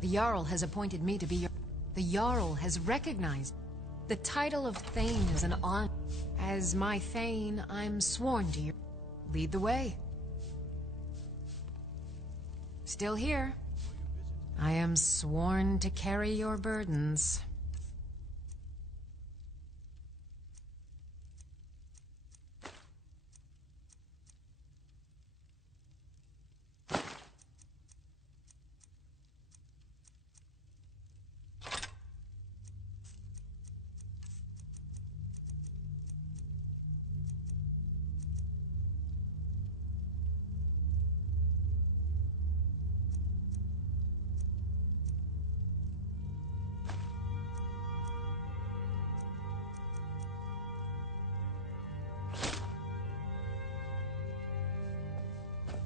The Jarl has appointed me to be your... The Jarl has recognized... The title of Thane is an honor. As my Thane, I'm sworn to you. Lead the way. Still here. I am sworn to carry your burdens.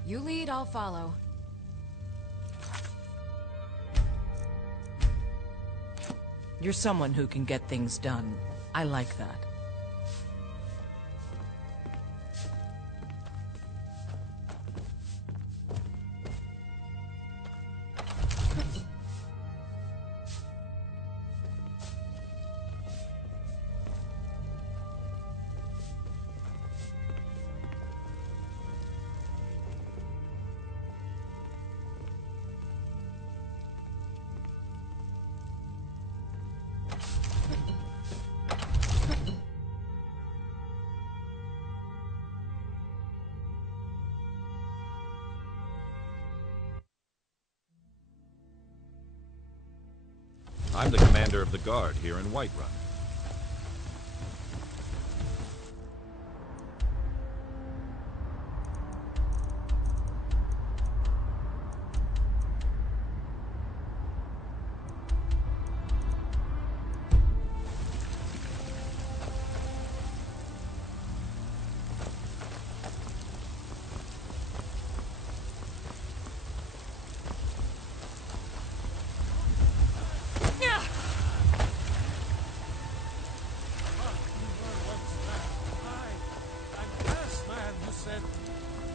You lead, I'll follow. You're someone who can get things done. I like that. I'm the commander of the guard here in Whiterun.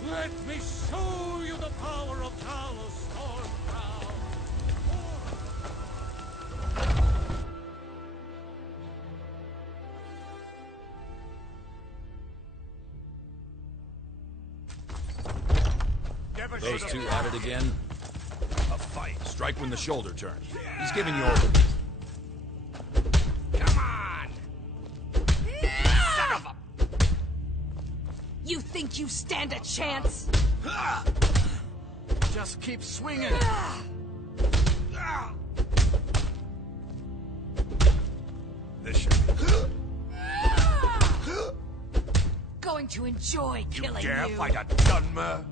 Let me show you the power of Talos Stormcrown! Those two at it again? A Strike when the shoulder turns. He's giving you orders. Come on! Son of a... You think you stand a chance? Just keep swinging. This should be... Going to enjoy killing you. You dare fight a Dunmer?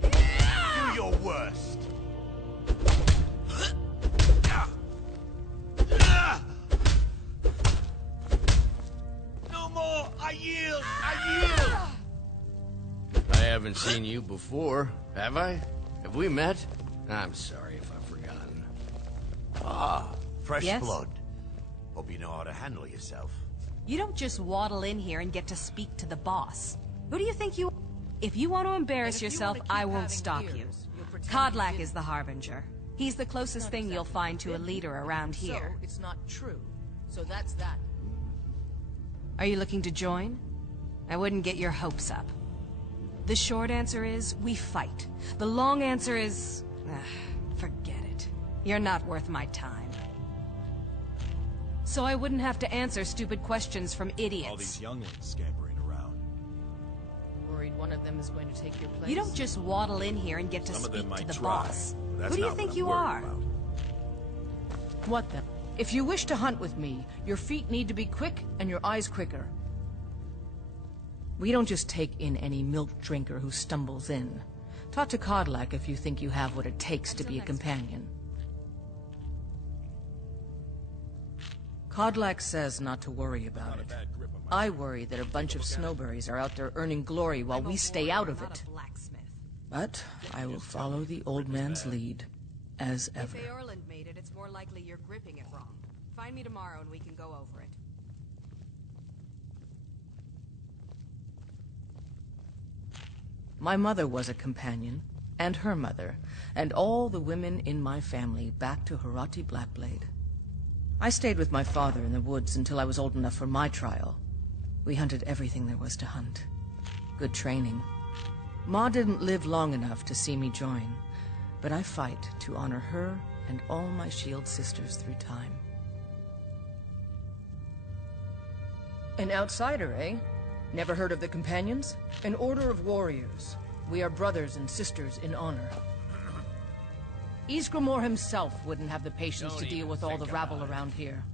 Do your worst. No more! I yield! I yield! I haven't seen you before, have I? Have we met? I'm sorry if I've forgotten. Ah, fresh Yes? blood. Hope you know how to handle yourself. You don't just waddle in here and get to speak to the boss. Who do you think you... If you want to embarrass yourself, I won't stop you. Kodlak is the Harbinger. He's the closest thing you'll find to a leader around here. So, it's not true. So that's that. Are you looking to join? I wouldn't get your hopes up. The short answer is, we fight. The long answer is... forget it. You're not worth my time. So I wouldn't have to answer stupid questions from idiots. All these younglings scampering around. Worried one of them is going to take your place? You don't just waddle in here and get to Some of them speak to might the try, boss. but that's Who do you not think what I'm you worried are? about. What then? If you wish to hunt with me, your feet need to be quick and your eyes quicker. We don't just take in any milk drinker who stumbles in. Talk to Kodlak if you think you have what it takes to be a companion. Kodlak says not to worry about it. I worry that a bunch of snowberries are out there earning glory while we stay out of it. But I will follow the old man's lead, as ever. If Eorland made it, it's more likely you're gripping it wrong. Find me tomorrow and we can go over it. My mother was a companion, and her mother, and all the women in my family back to Harati Blackblade. I stayed with my father in the woods until I was old enough for my trial. We hunted everything there was to hunt. Good training. Ma didn't live long enough to see me join, but I fight to honor her and all my shield sisters through time. An outsider, eh? Never heard of the Companions? An order of warriors. We are brothers and sisters in honor. Ysgramor himself wouldn't have the patience to deal with all the rabble around here.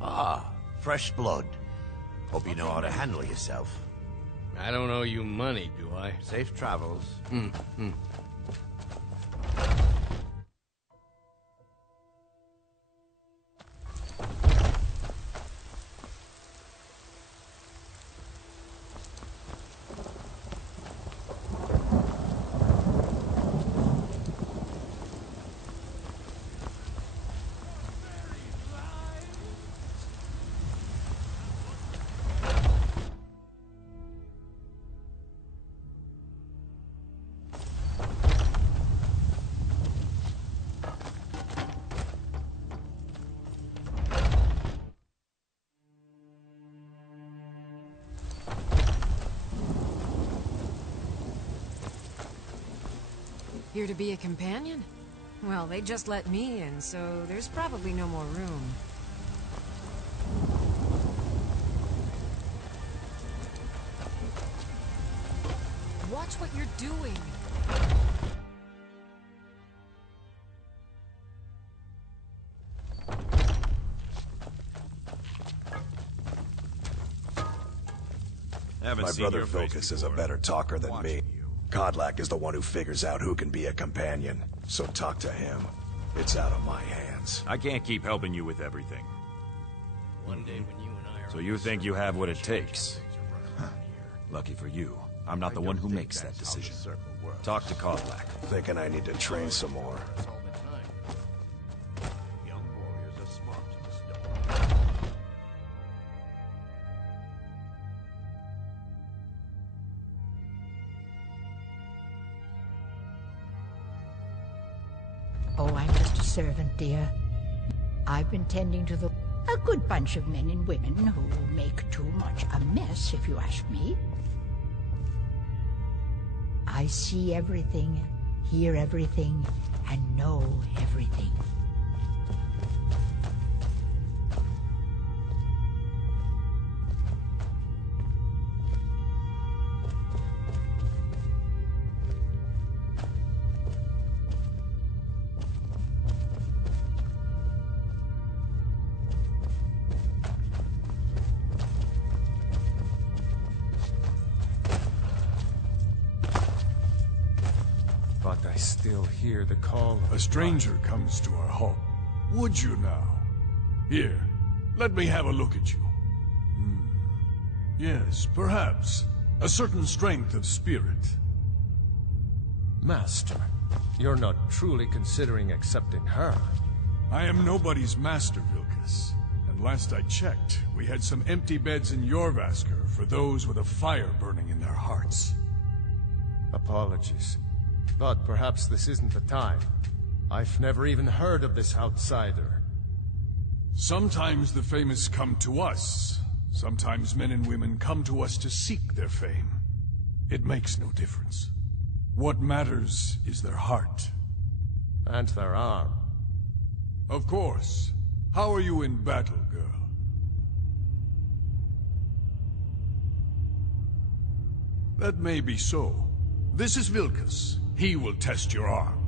Ah, fresh blood. Hope you know how to handle yourself. I don't owe you money, do I? Safe travels. Here to be a companion? Well, they just let me in, so there's probably no more room. Watch what you're doing. My brother Vilkas is a better talker than me. Kodlak is the one who figures out who can be a companion, so talk to him. It's out of my hands. I can't keep helping you with everything. One day when you and I are... So you think you have what it takes? Lucky for you, I'm not the one who makes that decision. Talk to Kodlak. Thinking I need to train some more. Young warriors are smart to the stone. Oh, I servant, dear. I've been tending to a good bunch of men and women who make too much a mess, if you ask me. I see everything, hear everything, and know everything. But I still hear the call of A stranger comes to our hall. Would you now? Here, let me have a look at you. Yes, perhaps. A certain strength of spirit. Master, you're not truly considering accepting her. I am nobody's master, Vilkas. And last I checked, we had some empty beds in Jorvaskr for those with a fire burning in their hearts. Apologies. But perhaps this isn't the time. I've never even heard of this outsider. Sometimes the famous come to us. Sometimes men and women come to us to seek their fame. It makes no difference. What matters is their heart. And their arm. Of course. How are you in battle, girl? That may be so. This is Vilkas. He will test your arm.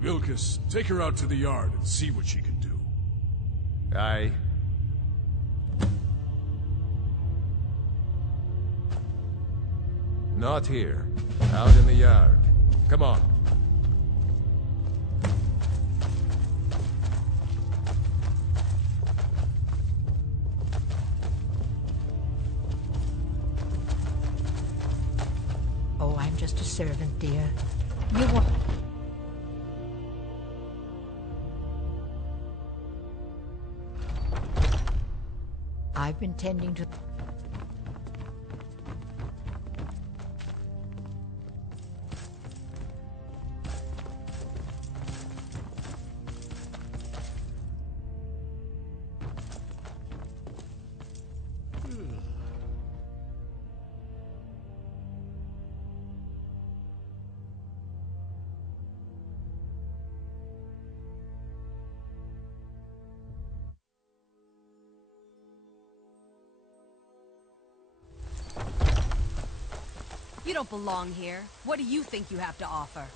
Vilkas, take her out to the yard and see what she can do. Aye. Not here. Out in the yard. Come on. Oh, I'm just a servant, dear. You want... I've been tending to... You don't belong here. What do you think you have to offer?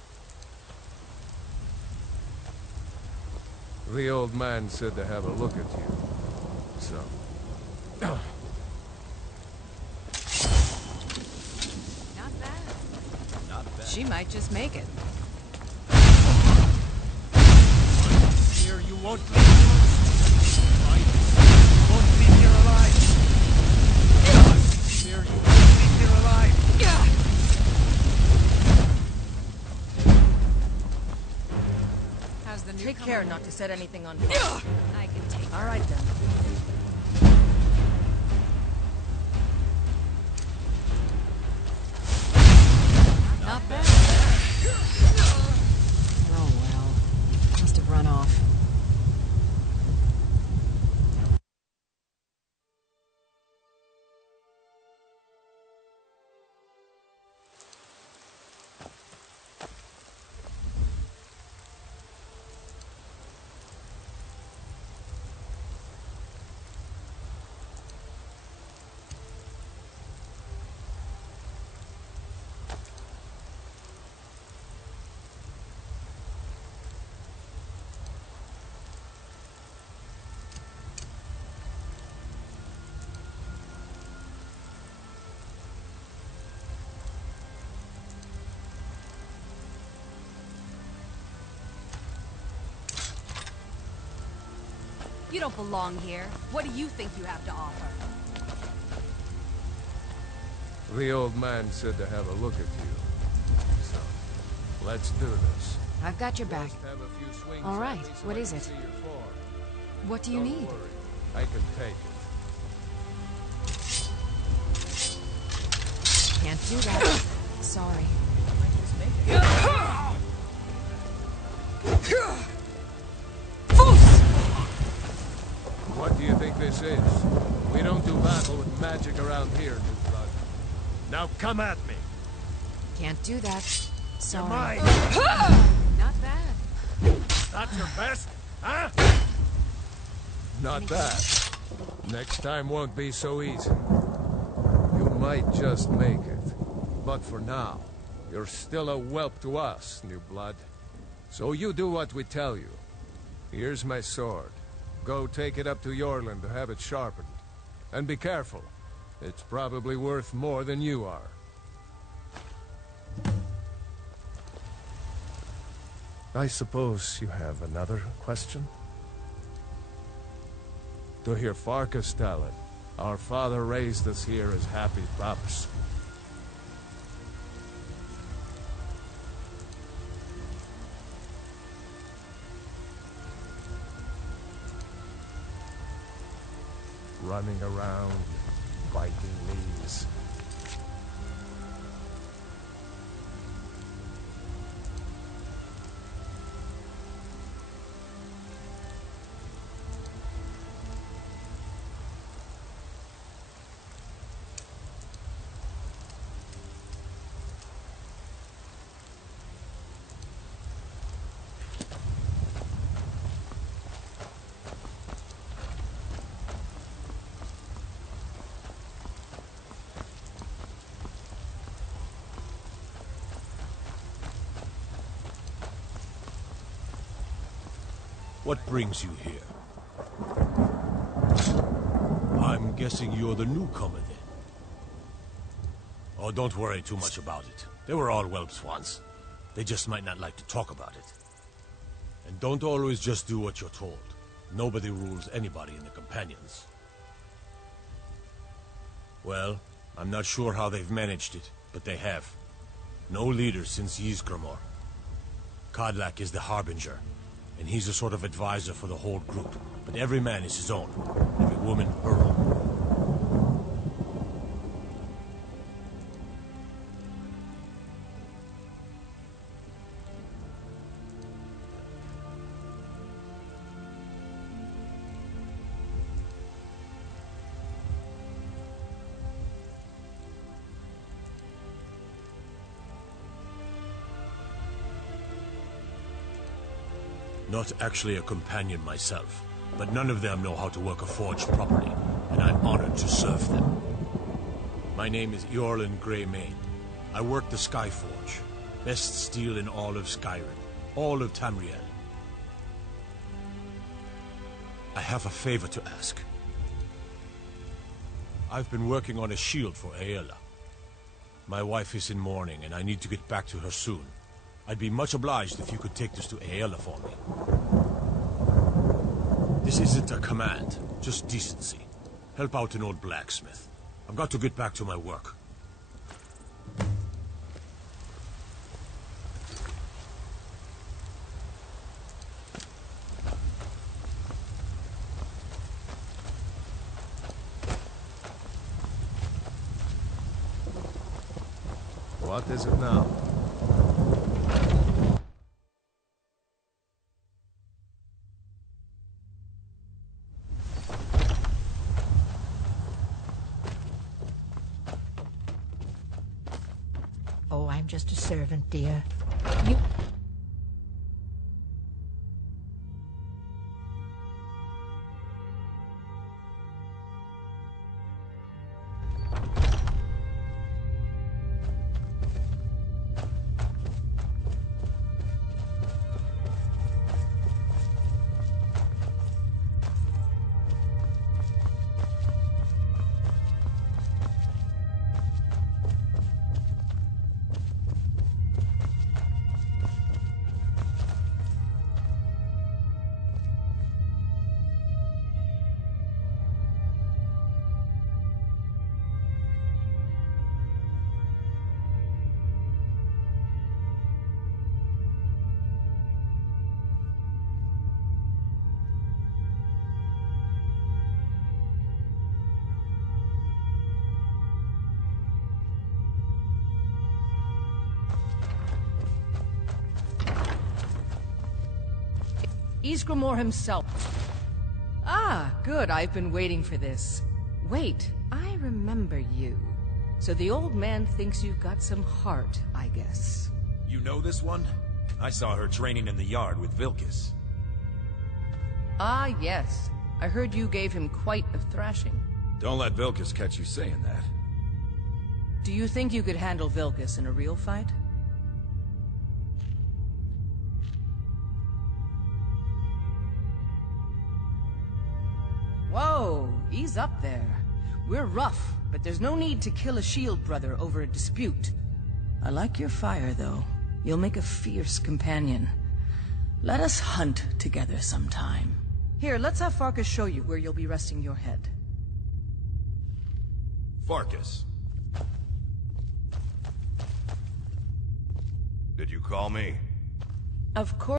The old man said to have a look at you. So... Not bad. Not bad. She might just make it. Here you won't be. Won't be here alive. Here you won't be here alive. How's the new Take care not to set anything on fire. I can take All right, then. Not bad. Oh well. Must have run off. You don't belong here. What do you think you have to offer? The old man said to have a look at you. So, let's do this. I've got your back. Just have a few swings All at right, me so what I is can it? see your form. What do you Don't need? worry. I can take it. Can't do that. Sorry. What do you think this is? We don't do battle with magic around here, new blood. Now come at me! Can't do that. Sorry. Mine! Not bad. That's your best, huh? Not bad. Next time won't be so easy. You might just make it. But for now, you're still a whelp to us, new blood. So you do what we tell you. Here's my sword. Go take it up to Yorland to have it sharpened. And be careful. It's probably worth more than you are. I suppose you have another question? To hear Farkas tell it, our father raised us here as happy pups. Running around, biting leaves. What brings you here? I'm guessing you're the newcomer then. Oh, don't worry too much about it. They were all whelps once. They just might not like to talk about it. And don't always just do what you're told. Nobody rules anybody in the Companions. Well, I'm not sure how they've managed it, but they have. No leader since Ysgramor. Kodlak is the Harbinger, and he's a sort of advisor for the whole group. But every man is his own. Every woman her own. Not actually a companion myself, but none of them know how to work a forge properly, and I'm honored to serve them. My name is Eorlin Greymane. I work the Skyforge. Best steel in all of Skyrim, all of Tamriel. I have a favor to ask. I've been working on a shield for Aela. My wife is in mourning, and I need to get back to her soon. I'd be much obliged if you could take this to Aela for me. This isn't a command, just decency. Help out an old blacksmith. I've got to get back to my work. What is it now? Oh, I'm just a servant, dear. You... Ysgramor himself. Ah, good. I've been waiting for this. Wait, I remember you. So the old man thinks you've got some heart, I guess. You know this one? I saw her training in the yard with Vilkis. Ah, yes. I heard you gave him quite a thrashing. Don't let Vilkis catch you saying that. Do you think you could handle Vilkis in a real fight? Whoa, ease up there. We're rough, but there's no need to kill a shield brother over a dispute. I like your fire, though. You'll make a fierce companion. Let us hunt together sometime. Here, let's have Farkas show you where you'll be resting your head. Farkas. Did you call me? Of course.